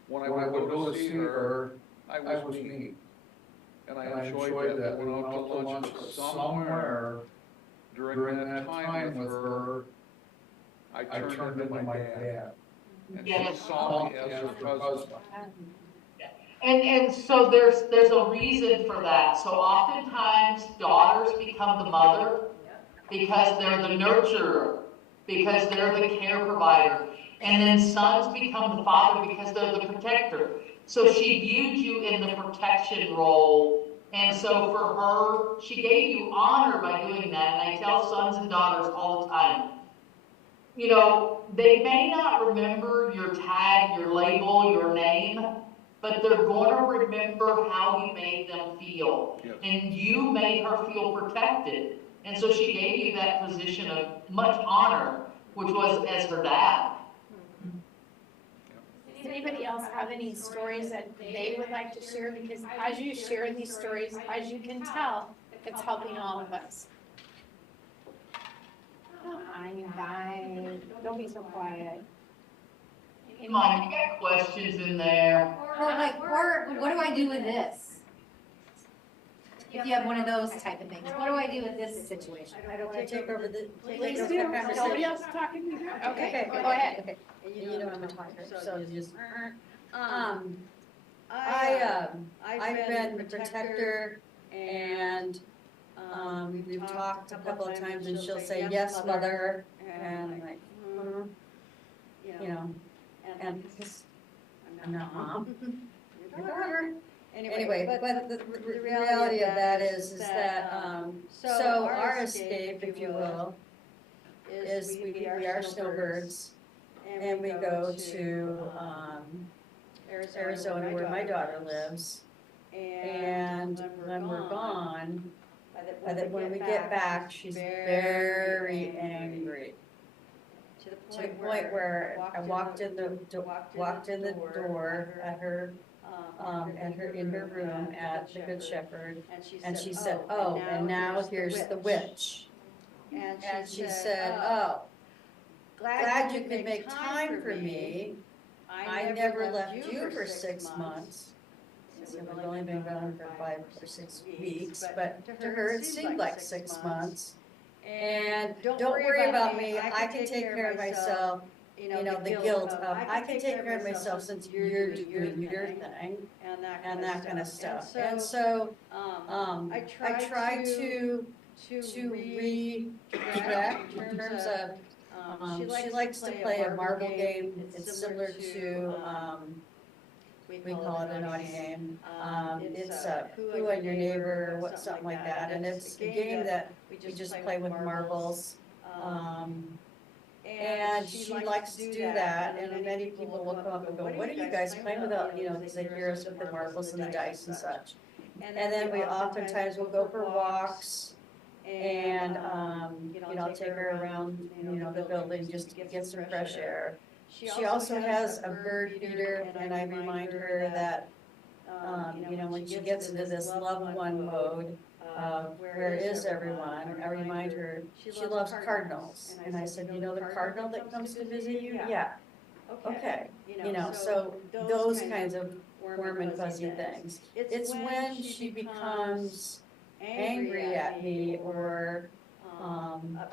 when I would go to see her, I was me. And I enjoyed that, went out to lunch somewhere during that time with her, I turned into my dad. And she saw me as her husband. And so there's a reason for that. So oftentimes daughters become the mother because they're the nurturer, because they're the care provider. And then sons become the father because they're the protector. So she viewed you in the protection role. And so for her, she gave you honor by doing that. And I tell sons and daughters all the time, you know, they may not remember your tag, your label, your name, but they're going to remember how you made them feel. Yes. And you made her feel protected. And so she gave you that position of much honor, which was as her dad. Does anybody else have any stories that they would like to share? Because as you share these stories, as you can tell, it's helping all of us. I'm dying. Don't be so quiet. Come on, you got questions in there. Or what do I do with this? If you have one of those type of things, what do I do with this situation? I don't want to take over the Please take do. over the Nobody conversation. else is talking to you? Okay, go Okay. ahead. Okay. You don't have to talk, so you just. I've been the protector, and we've talked a couple of times, and she'll say, yes, mother, and I'm like, you know, and because I'm not mom. Your daughter. Anyway, but the reality of that is that, so our escape, if you will, is we are snowbirds, and we go to Arizona where my daughter lives, and when we're gone, when we get back, she's very angry. To the point where I walked in the door in her room at the Good Shepherd, and she said, oh, and now here's the witch. And she said, oh, glad you could make time for me. I never left you for 6 months. So we've only been gone for 5 or 6 weeks, but to her it seemed like 6 months. And don't worry about me, I can take care of myself. You know, the guilt of, I can take care of myself since you're doing your thing, and that kind of stuff. And so, I try to redirect in terms of, she likes to play a marble game. It's similar to, we call it a naughty game. It's Who on Your Neighbor, what, something like that. And it's a game that we just play with marbles. And she likes to do that, and many people will come up and go, what are you guys playing without, you know, because they hear us with the marbles and the dice and such. And then we oftentimes will go for walks, and, you know, I'll take her around, you know, the building just to get some fresh air. She also has a bird feeder, and I remind her that, you know, when she gets into this loved one mode, where is everyone? I remind her, she loves cardinals. And I said, you know the cardinal that comes to visit you? Yeah. Okay. You know, so those kinds of warm and fuzzy things. It's when she becomes angry at me or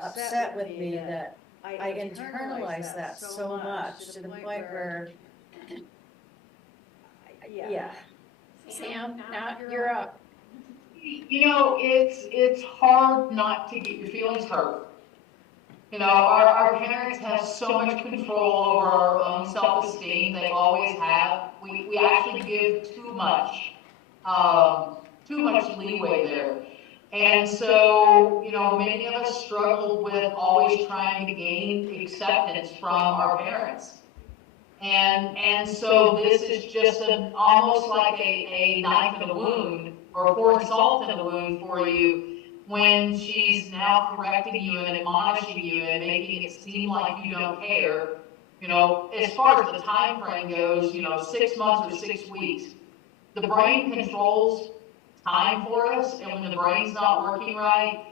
upset with me that I internalized that so much to the point where, yeah. Sam, now you're up. You know, it's hard not to get your feelings hurt. You know, our parents have so much control over our own self-esteem, they always have. We actually give too much leeway there. And so, you know, many of us struggled with always trying to gain acceptance from our parents. And so this is just almost like a knife in a wound, or pouring salt in the wound for you, when she's now correcting you and admonishing you and making it seem like you don't care. You know, as far as the time frame goes, you know, 6 months or 6 weeks, the brain controls time for us, and when the brain's not working right,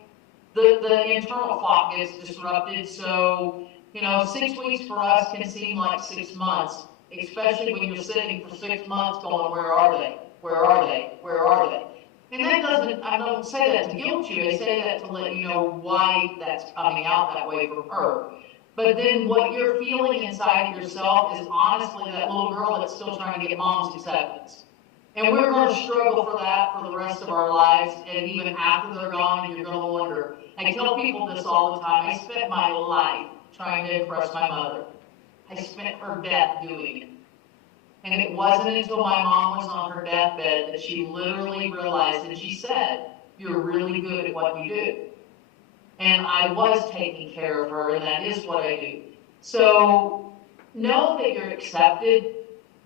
the internal clock gets disrupted. So, you know, 6 weeks for us can seem like 6 months, especially when you're sitting for 6 months going, where are they? Where are they? Where are they? And that doesn't, I don't say that to guilt you, I say that to let you know why that's coming out that way from her. But then what you're feeling inside of yourself is honestly that little girl that's still trying to get mom's acceptance. And we're going to struggle for that for the rest of our lives, and even after they're gone, and you're going to wonder. I tell people this all the time. I spent my life trying to impress my mother. I spent her death doing it. And it wasn't until my mom was on her deathbed that she literally realized, and she said, "You're really good at what you do." And I was taking care of her, and that is what I do. So know that you're accepted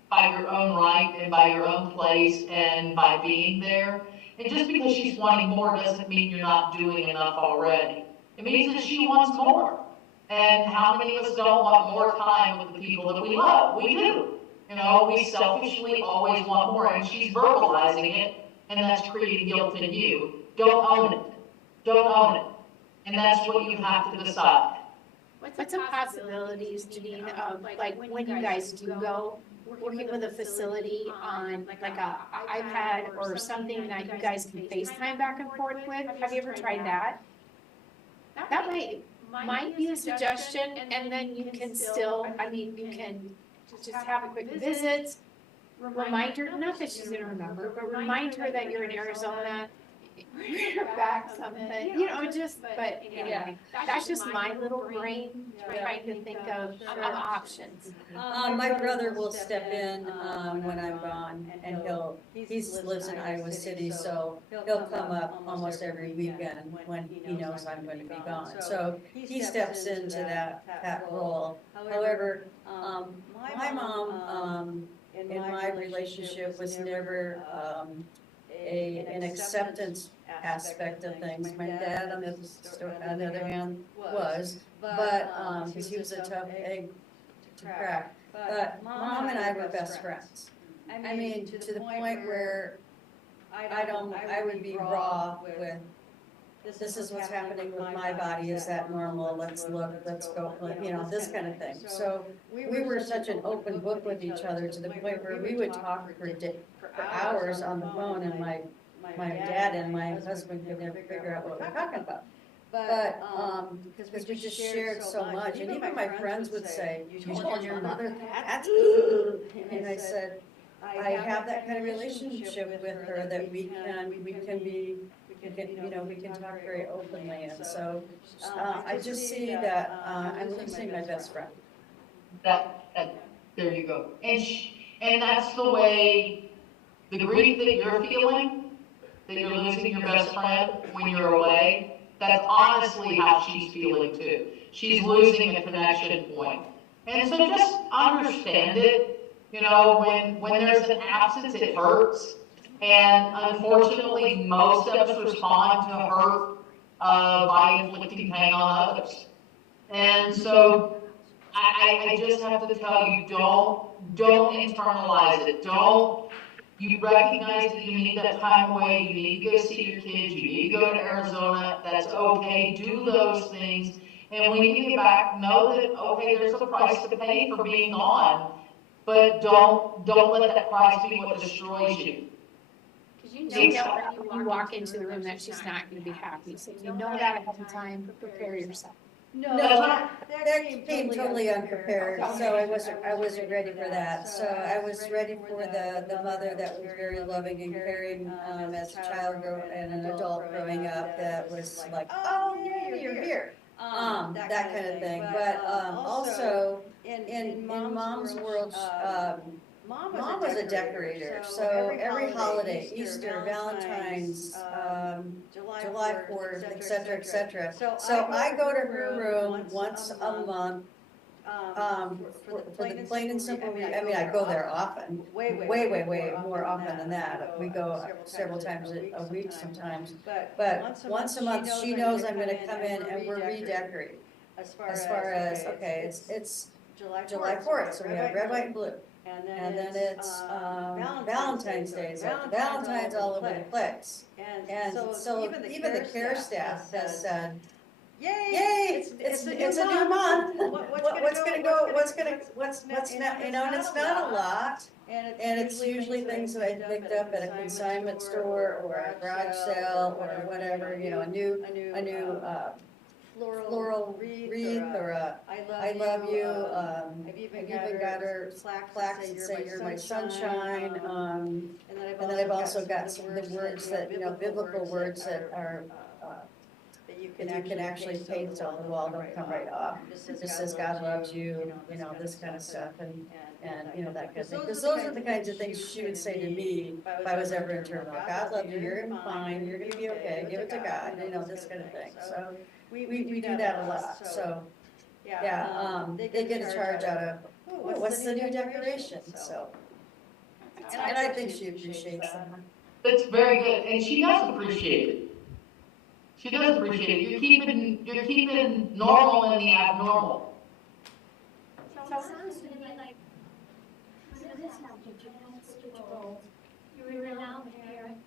by your own right and by your own place and by being there. And just because she's wanting more doesn't mean you're not doing enough already. It means that she wants more. And how many of us don't want more time with the people that we love? We do. You know, we selfishly always want more, and she's verbalizing it, and that's creating guilt in you. Don't own it. Don't own it. And that's what you have to decide. What's some possibilities, Janine, of like when you guys do go, working with a facility on like a iPad or something that you guys can FaceTime back and forth with? Have you ever tried that? That might be a suggestion, and then you can still, I mean, you can just have a quick visit, remind her, not that she's gonna remember, but remind her that you're in Arizona, bring her back something, you know, just, but anyway, that's just my little brain trying to think of options. My brother will step in when I'm gone, and he lives in Iowa City, so he'll come up almost every weekend when he knows I'm going to be gone. So he steps into that role. However, my mom in my relationship was never an acceptance aspect of things. My dad, on the other hand, was, but because he was a tough egg to crack. But Mom and I were best friends. I mean, to the point where I would be raw with, this is what's happening with my body, is that normal, let's look, let's go, you know, this kind of thing. So we were such an open book with each other to the point where we would talk for hours on the phone, and my dad and my husband could never figure out what we were talking about. But, because we just shared so much, and even my friends would say, "You told your mother that?" And I said, I have that kind of relationship with her that we can talk very openly, and so, I just see that, I'm losing my best friend. There you go. And that's the way, the grief that you're feeling, that you're losing your best friend when you're away, that's honestly how she's feeling too. She's losing a connection point. And so just understand it. You know, when there's an absence, it hurts. And unfortunately, most of us respond to hurt by inflicting pain on others. And so I just have to tell you, don't internalize it. You recognize that you need that time away, you need to go see your kids, you need to go to Arizona, that's okay, do those things. And when you get back, know that, okay, there's a price to pay for being gone, but don't let that price be what destroys you. Because you know when you walk into the room that she's not going to be happy, so you know that ahead of time, prepare yourself. No, No, that came totally unprepared, so I wasn't ready for that. So I was ready for the mother that was very loving and caring, as a child and an adult growing up, that was like, oh, yay, you're here. That kind of thing. But, also, in mom's world, Mom was a decorator, so every holiday, Easter, Valentine's, July 4th, et cetera, et cetera. So I go to her room once a month, for the plain and simple, I mean, I go there often, way more often than that. We go several times a week sometimes. But once a month, she knows I'm gonna come in and we're redecorating. As far as, okay, it's July 4th, so we have red, white, and blue. And then it's Valentine's Day, so Valentine's all over the place. And so even the care staff has said, yay, it's a new month. What's not, you know, and it's not a lot. And it's usually things that I picked up at a consignment store or a garage sale or whatever, you know, a new floral wreath or a I love you. I've even got her plaques that say you're my sunshine. And then I've also got some of the words that, you know, biblical words that are that you can actually paste on the wall, don't come right off. It just says God loves you, you know, this kind of stuff, and you know, that kind of thing. Because those are the kinds of things she would say to me if I was ever in turmoil. God loves you, you're fine, you're gonna be okay, give it to God, you know, this kind of thing. So we do that a lot. So yeah, they get a charge out of, oh, what's the new decoration? So, and I think she appreciates that. that's very good, and she does appreciate it. She does appreciate it. You're keeping normal in the abnormal. So it sounds to me like, this happened, your parents are 2 years old, you were now a parent,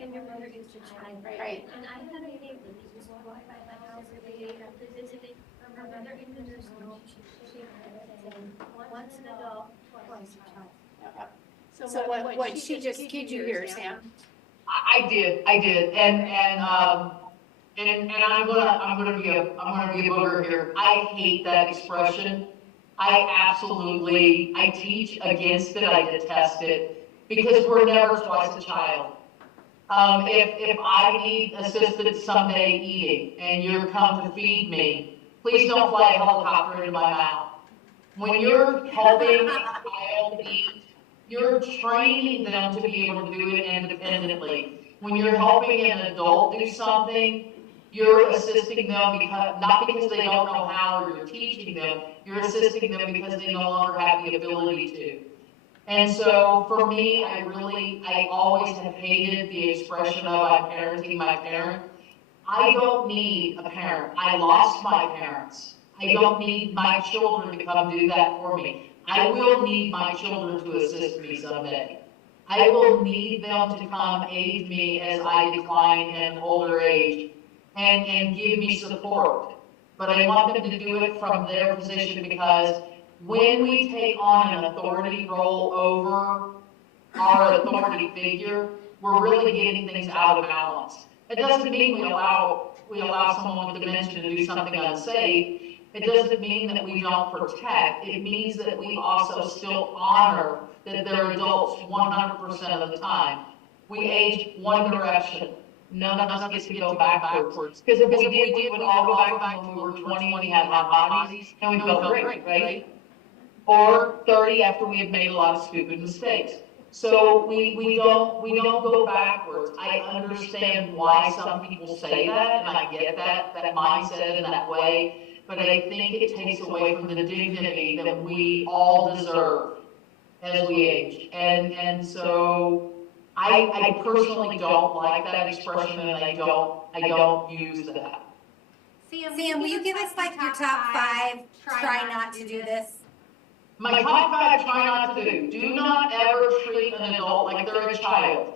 and your mother is a child. Right. And I had a neighbor who was walking by my house every day after visiting her mother in the nursing home. She had once an adult, twice a child. So what she just kid you here, Sam? I did, and I'm gonna be a booger here. I hate that expression. I teach against it, I detest it, because we're never twice a child. If I need assistance someday eating, and you're come to feed me, please don't fly a helicopter into my mouth. When you're helping a child eat, you're training them to be able to do it independently. When you're helping an adult do something, you're assisting them not because they don't know how, or you're teaching them, you're assisting them because they no longer have the ability to. And so for me, I always have hated the expression of I'm parenting my parent. I don't need a parent. I lost my parents. I don't need my children to come do that for me. I will need my children to assist me someday. I will need them to come aid me as I decline in older age and give me support. But I want them to do it from their position, because when we take on an authority role over our authority figure, we're really getting things out of balance. It doesn't mean we allow someone with dementia to do something unsafe. It doesn't mean that we don't protect. It means that we also still honor that they're adults 100% of the time. We age one direction. None of us gets to go backwards. Because if we did, we would all go back when we were 20 and we had hot bodies and we felt great, right? Or 30 after we had made a lot of stupid mistakes. So we don't go backwards. I understand why some people say that, and I get that mindset in that way. But I think it takes away from the dignity that we all deserve as we age. And so I personally don't like that expression, and I don't use that. Sam, will you give us like your top 5, try not to do this? My top 5 try not to do. Do not ever treat an adult like they're a child.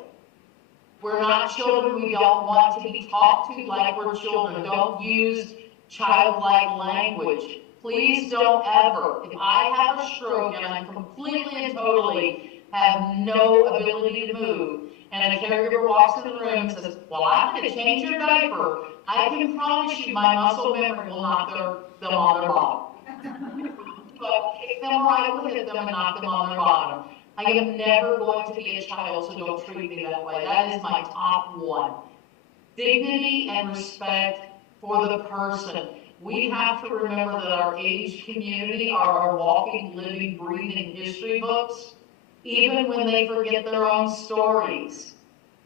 We're not children. We don't want to be talked to like we're children. Don't use childlike language. Please don't ever. If I have a stroke and I completely and totally have no ability to move, and a caregiver walks in the room and says, well, I'm gonna change your diaper, I can promise you my muscle memory will knock them on their bottom. But kick them right, will hit them and knock them on their bottom. I am never going to be a child, so don't treat me that way. That is my top one. Dignity and respect for the person. We have to remember that our aged community are our walking, living, breathing history books, even when they forget their own stories.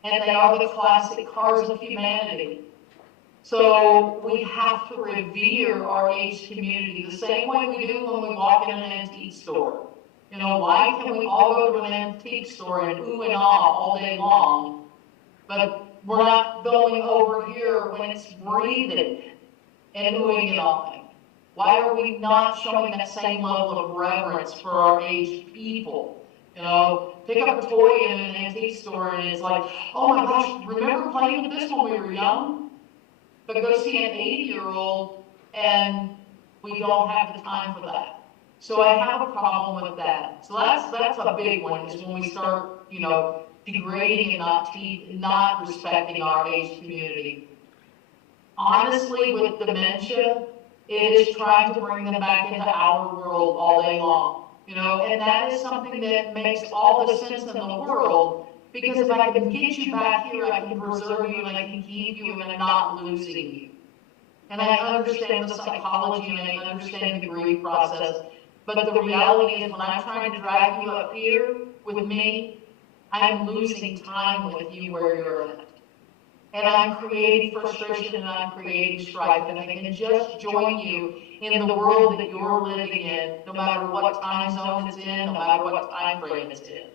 And they are the classic cars of humanity. So we have to revere our aged community the same way we do when we walk in an antique store. You know, why can we all go to an antique store and ooh and ah all day long, but we're not going over here when it's breathing and oohing and ahhing? Why are we not showing that same level of reverence for our aged people? You know, pick up a toy in an antique store and it's like, oh my gosh, remember playing with this when we were young? But go see an 80-year-old and we don't have the time for that. So I have a problem with that. So that's a big one, is when we start, you know, degrading and not respecting our aged community. Honestly, with dementia, it is trying to bring them back into our world all day long. You know, and that is something that makes all the sense in the world. Because if I can get you back here, I can preserve you and I can keep you and I'm not losing you. And I understand the psychology and I understand the grief process. But the reality is when I'm trying to drag you up here with me, I'm losing time with you where you're at. And I'm creating frustration and I'm creating strife. And I can just join you in the world that you're living in, no matter what time zone it's in, no matter what time frame it's in.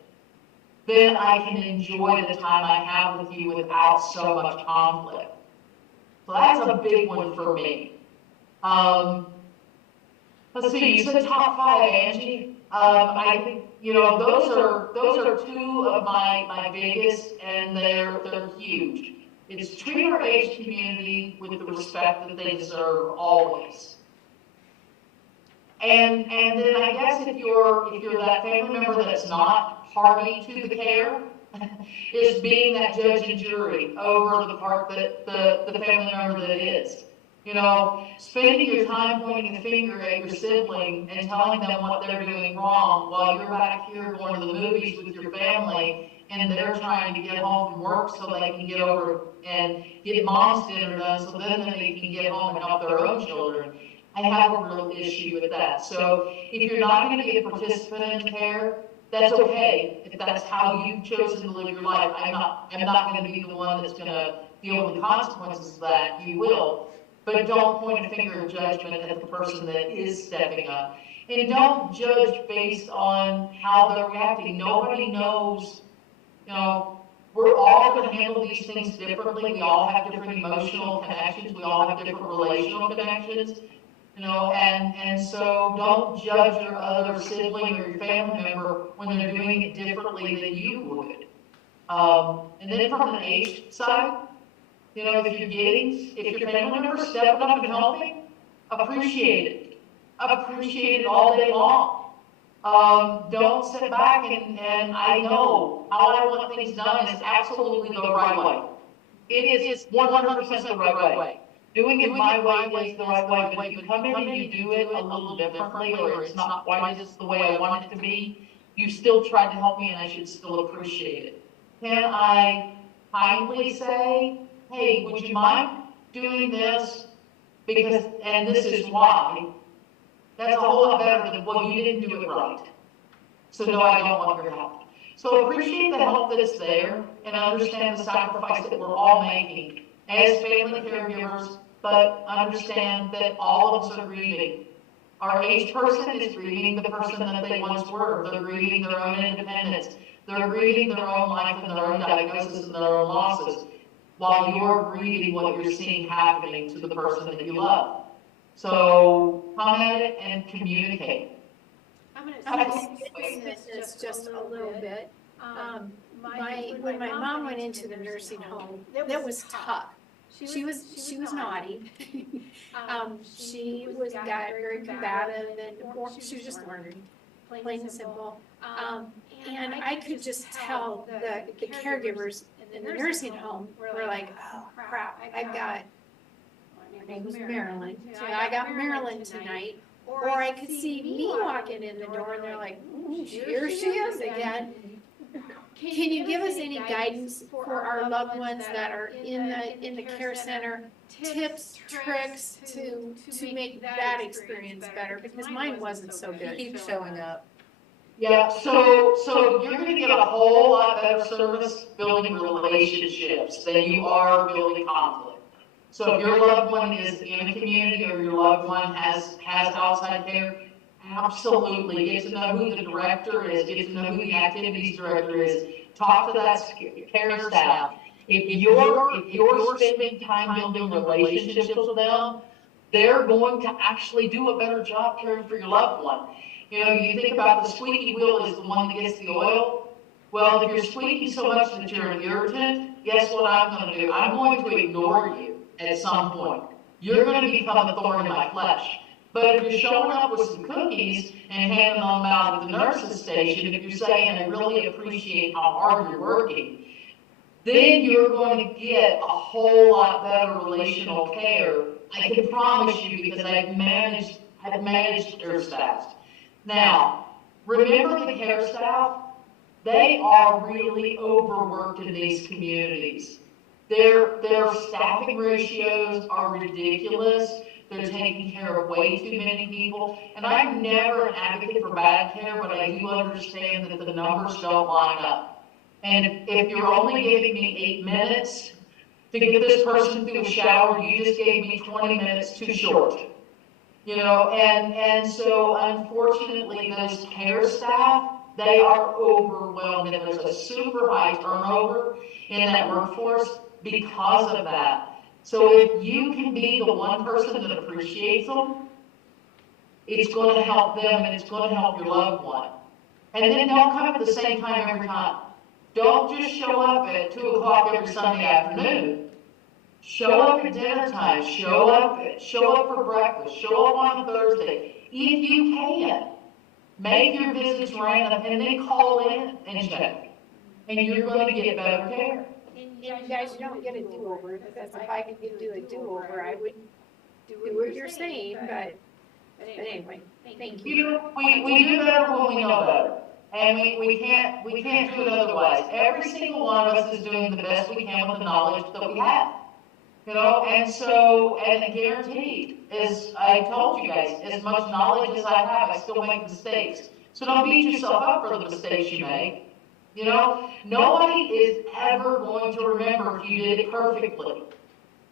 Then I can enjoy the time I have with you without so much conflict. So that's a big one for me. Let's see, you said top 5, Angie. I think, you know, those are two of my biggest, and they're huge. It's treat our aged community with the respect that they deserve always. And then I guess if you're that family member that's not party to the care, is being that judge and jury over the part that the family member that is. You know, spending your time pointing a finger at your sibling and telling them what they're doing wrong while you're back here going to the movies with your family and they're trying to get home from work so they can get over and get mom's dinner done so then they can get home and help their own children. I have a real issue with that. So if you're not going to be a participant in care, that's okay. If that's how you've chosen to live your life, I'm not going to be the one that's going to deal with the consequences of that. You will. But don't point a finger of judgment at the person that is stepping up. And don't judge based on how they're reacting. Nobody knows, you know, we're all going to handle these things differently. We all have different emotional connections. We all have different relational connections. You know, and so don't judge your other sibling or your family member when they're doing it differently than you would. And then from an age side, you know, if your family member is stepping up and helping, appreciate it. Appreciate it all day long. Don't sit back and I know how I want things done is absolutely the right way. It is 100% the right way. Doing it my way is the right way, but if you come in and you do it a little differently, or it's not quite just the way I want it to be, you still tried to help me and I should still appreciate it. Can I kindly say, hey, would you mind doing this? Because, and this is why. That's a whole lot better than, well, you didn't do it right. So no, I don't want your help. So appreciate the help that's there and understand the sacrifice that we're all making as family caregivers, but understand that all of us are grieving. Our aged person is grieving the person that they once were. They're grieving their own independence. They're grieving their own life and their own diagnosis and their own losses, while you're grieving what you're seeing happening to the person that you love. So come at it and communicate. I'm going to explain this just a little bit. When my mom went into the nursing home, that was tough. She was naughty. She got very combative and she was just ornery, plain and simple. And I could just tell the caregivers in the nursing home were like, oh crap, I've got, her name was Marilyn, so I got Marilyn tonight. Or I could see me walking in the door and they're like, here she is again. Can you give us any guidance for our loved ones that are in the care center? Tips, tricks to make that experience better, because mine wasn't so good. He keeps showing up. Yeah, so you're gonna get a whole lot better service building relationships than you are building conflict. So if your loved one is in a community or your loved one has outside care, absolutely get to know who the director is, get to know who the activities director is, talk to that care staff. If you're spending time building relationships with them, they're going to actually do a better job caring for your loved one. You know, you think about the squeaky wheel is the one that gets the oil. Well, if you're squeaking so much that you're an irritant, guess what I'm going to do? I'm going to ignore you at some point. You're going to become a thorn in my flesh. But if you're showing up with some cookies and handing them out at the nurse's station, if you're saying, I really appreciate how hard you're working, then you're going to get a whole lot better relational care. I can promise you, because I've managed care staff. Now, remember the care staff? They are really overworked in these communities. Their staffing ratios are ridiculous. They're taking care of way too many people. And I'm never an advocate for bad care, but I do understand that the numbers don't line up. And if you're only giving me 8 minutes to get this person through a shower, you just gave me 20 minutes too short. You know, and so unfortunately those care staff, they are overwhelmed, and there's a super high turnover in that workforce because of that. So if you can be the one person that appreciates them, it's going to help them and it's going to help your loved one. And then don't come at the same time every time. Don't just show up at 2 o'clock every Sunday afternoon. Show up at dinner time, show up for breakfast, show up on a Thursday. If you can, make your visits random and then call in and check. And you're going to get better care. And you guys don't get a do-over, because if I could do a do-over, I would do what you're saying, but anyway, thank you. You know, we do better when we know better. And we can't do it otherwise. Every single one of us is doing the best we can with the knowledge that we have. You know, and guaranteed, as I told you guys, as much knowledge as I have, I still make mistakes. So don't beat yourself up for the mistakes you make. You know, nobody is ever going to remember if you did it perfectly.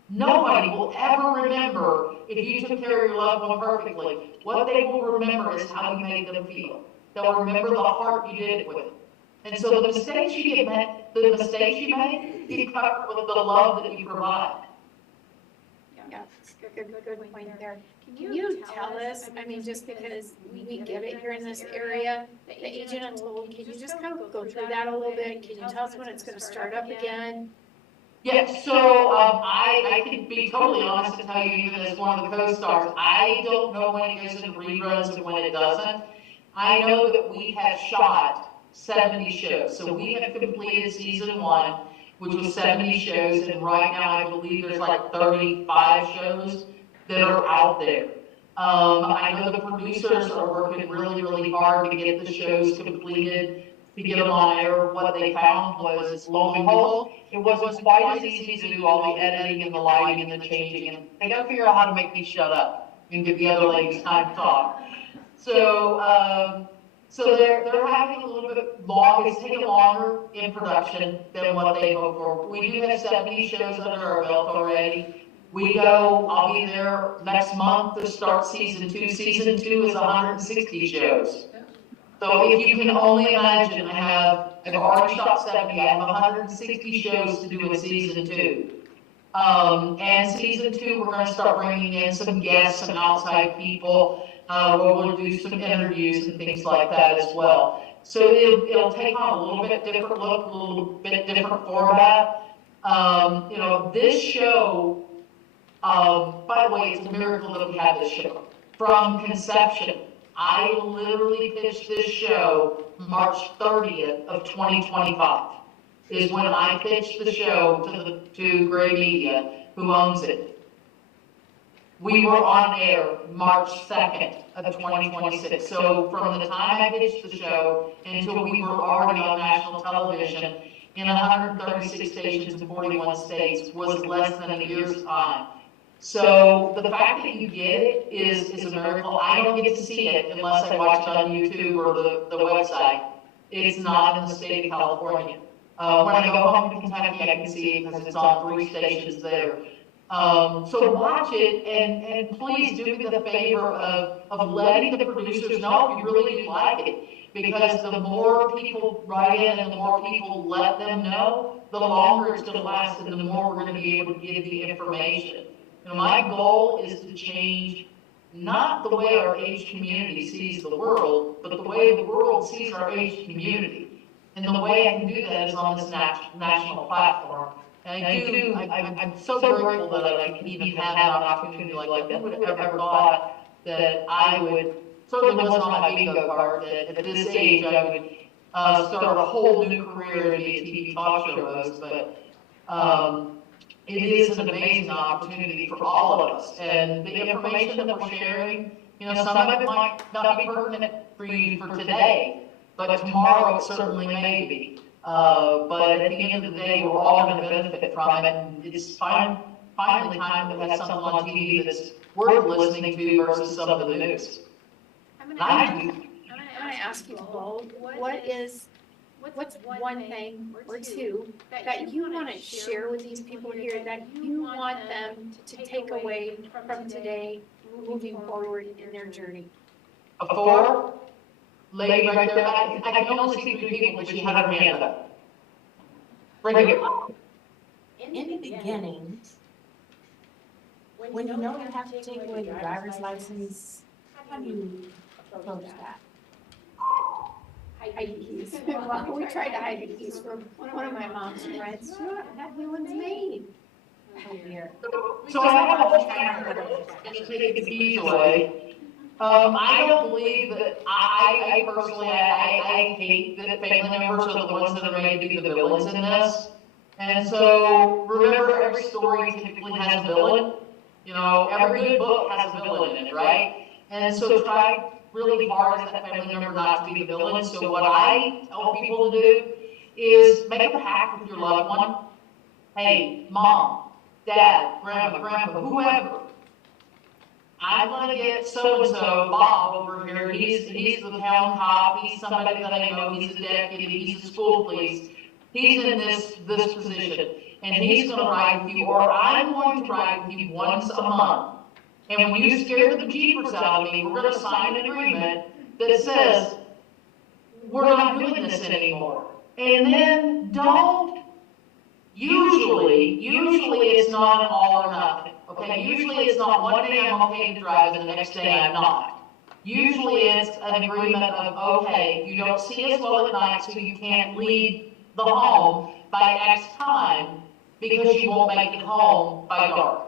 Nobody will ever remember if you took care of your loved one perfectly. What they will remember is how you made them feel. They'll remember the heart you did it with. And so the mistakes you make, you cover with the love that you provide. Yeah, good point there. Can you tell us, I mean, just because we get it here in this area, the agent untold, can you just kind of go through that a little bit? Can you tell us when it's going to start up again? Yes, so I can be totally honest and tell you, even as one of the co-stars, I don't know when it goes into reruns and when it doesn't. I know that we have shot 70 shows, so we have completed season 1, which was 70 shows, and right now I believe there's like 35 shows that are out there. I know the producers are working really, really hard to get the shows completed, to get them on air. What they found was, lo and behold, it wasn't quite as easy to do all the editing and the lighting and the changing, and they gotta figure out how to make me shut up and give the other ladies time to talk. So they're having a little bit long, it's taking longer in production than what they hoped for. We do have 70 shows under our belt already. I'll be there next month to start season 2. Season 2 is 160 shows. So if you can only imagine, I've already shot 70, I have 160 shows to do in season 2. And season 2, we're going to start bringing in some guests, some outside people. We'll do some interviews and things like that as well. So it'll take on a little bit different look, a little bit different format. You know, this show, by the way, it's a miracle that we have this show. From conception, I literally pitched this show March 30th of 2025 is when I pitched the show to Gray Media, who owns it. We were on air March 2nd of 2026. So from the time I pitched the show until we were already on national television in 136 stations in 41 states was less than a year's time. So the fact that you get it is a miracle. I don't get to see it unless I watch it on YouTube or the website. It's not in the state of California. When I go home to Kentucky, I can see it because it's on 3 stations there. So watch it and please do me the favor of letting the producers know if you really do like it. Because the more people write in and the more people let them know, the longer it's going to last and the more we're going to be able to give the information. You know, my goal is to change not the way our age community sees the world, but the way the world sees our age community. And the way I can do that is on this national platform. And I'm so grateful that I can even have an opportunity like that. Who would have ever thought that I would, certainly wasn't on my bingo card, that at this age I would start a whole new career and be a TV talk show host, but it is an amazing opportunity for all of us. And the information that we're sharing, you know, some of it might not be pertinent for you for today, but tomorrow it certainly may be. But at the end of the day, we're all going to benefit from it. And it's finally time to have something on TV that's worth listening to versus some of the news. I'm gonna ask you both, what's one thing or two that you want to share with these people here that you want them to take away from today moving forward in their journey? A 4, lady right there. I can only see 3 people, but she had her hand up. Bring it. In the beginning, when you know you have to take away your driver's license, how do you approach that? Hide the keys. Well, we tried to hide the keys from one of my mom's friends. That new one's made. Oh dear. So I have a timer to take the keys away. I don't believe that I personally, I hate that family members are the ones that are made to be the villains in this. And so remember, every story typically has a villain. You know, every good book has a villain in it, right? And so try really hard as that family member not to be the villain. So what I tell people to do is make a pact with your loved one. Hey, mom, dad, grandpa, whoever. I'm going to get so-and-so, Bob, over here. He's the town cop. He's somebody that I know. He's a deputy. He's a school police. He's in this position. And he's going to ride with you, or I'm going to ride with you once a month. And when you scare the jeepers out of me, we're going to sign an agreement that says, we're not doing this anymore. And then usually it's not an all or nothing. Okay, usually it's not one day I'm okay to drive and the next day I'm not. Usually it's an agreement of, okay, you don't see us well at night, so you can't leave the home by X time because you won't make it home by dark.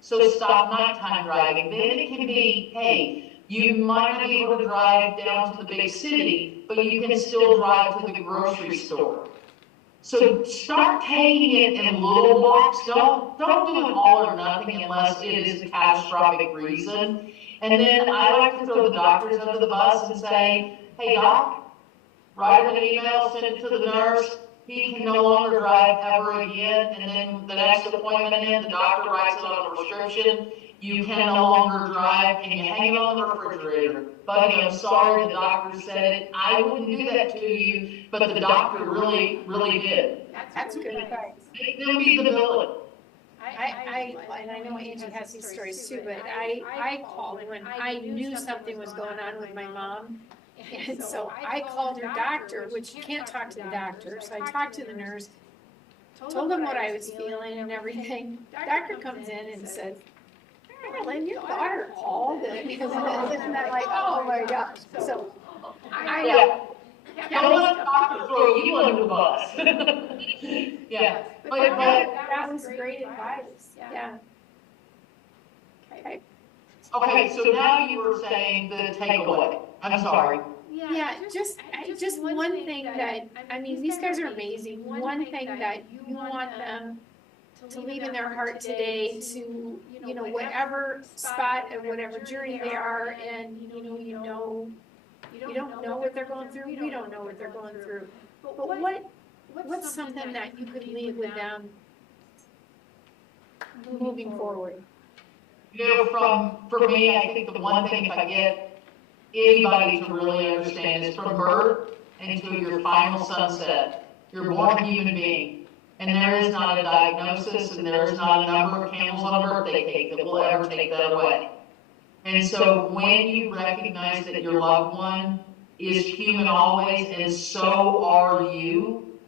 So stop nighttime driving. Then it can be, hey, you might not be able to drive down to the big city, but you can still drive to the grocery store. So start taking it in little blocks. Don't do an all or nothing unless it is a catastrophic reason. And then I like to throw the doctors under the bus and say, hey doc, write him an email, send it to the nurse. He can no longer drive ever again. And then the next appointment in, the doctor writes it on a prescription. You can no longer drive, and you hang it on the refrigerator. Buddy, I'm sorry the doctor said it. I wouldn't do that to you, but the doctor really did. That's good advice. They'll be the villain. And I know Angie has these stories too, but I called when I knew something was going on with my mom. And so I called her doctor, which you can't talk to the doctor. So I talked to the nurse, told them what I was feeling and everything. Doctor comes in and says, Carolyn, your daughter called. And isn't that like, oh my gosh. So I know. Don't let the doctor throw you under the bus. Yeah. But that was great advice. Yeah. Okay. Okay, so now you were saying the takeaway. I'm sorry. Yeah, just one thing that, I mean, these guys are amazing. One thing that you want them to leave in their heart today to, you know, whatever spot and whatever journey they are in, you don't know what they're going through, we don't know what they're going through. But what's something that you could leave with them moving forward? You know, for me, I think the one thing, if I get anybody to really understand, is from birth until your final sunset, you're born a human being. And there is not a diagnosis, and there is not a number of candles on a birthday cake that will ever take that away. And so when you recognize that your loved one is human always, and so are you,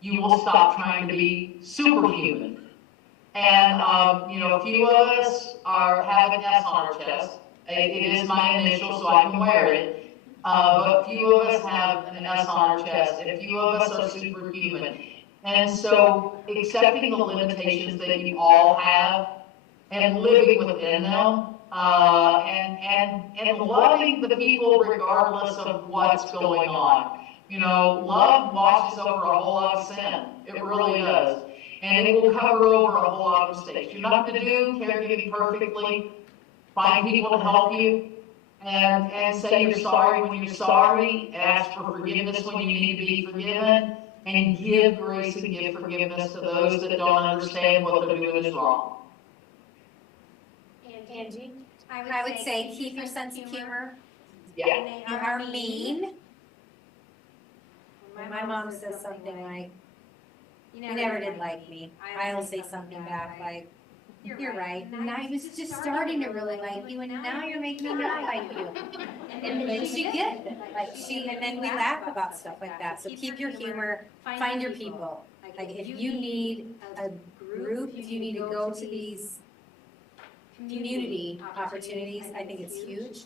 you will stop trying to be superhuman. And, you know, a few of us have an S on our chest. It is my initial, so I can wear it. But a few of us have an S on our chest, and a few of us are superhuman. And so accepting the limitations that you all have and living within them, and loving the people regardless of what's going on. You know, love washes over a whole lot of sin. It really does. And it will cover over a whole lot of mistakes. You're not going to do caregiving perfectly. Find people to help you. And say you're sorry when you're sorry. Ask for forgiveness when you need to be forgiven. And give grace and give forgiveness to those that don't understand what they're doing is wrong. Angie? I would say keep your sense of humor. Yeah. You are mean. When my mom says something like, "You never did like me," I'll say something back like, "You're right. And I was just starting to really like you, and now you're making me not like you." And then she gets it. And then we laugh about stuff like that. So keep your humor, find your people. Like if you need a group, if you need to go to these community opportunities, I think it's huge.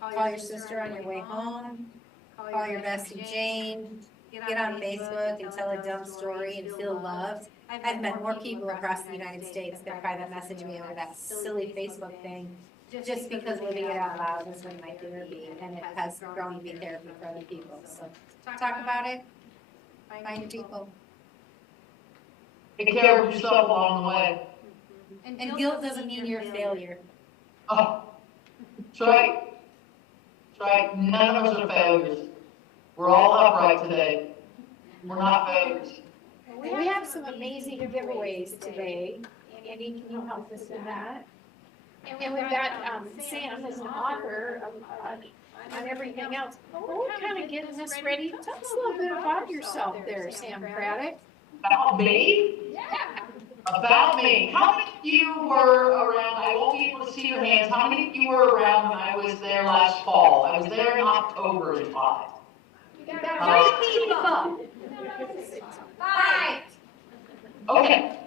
Call your sister on your way home. Call your bestie Jane. Get on Facebook and tell a dumb story and feel loved. I've met more people across the United States that private message me over that silly Facebook thing, just because living it out loud has been my therapy, and it has grown to be therapy for other people. So talk about it, find your people. Take care of yourself along the way. And guilt doesn't mean you're a failure. Oh, that's right. That's right. None of us are failures. We're all upright today. We're not failures. We have some amazing giveaways today. Andy, can you help us with that? And we've got Sam as an author on everything else. We're kind of getting this ready. Tell us a little bit about yourself there, Sam Craddock. About me? Yeah. About me. How many of you were around? I won't be able to see your hands. How many of you were around when I was there last fall? I was there in October and 5. Three people. 5. Okay.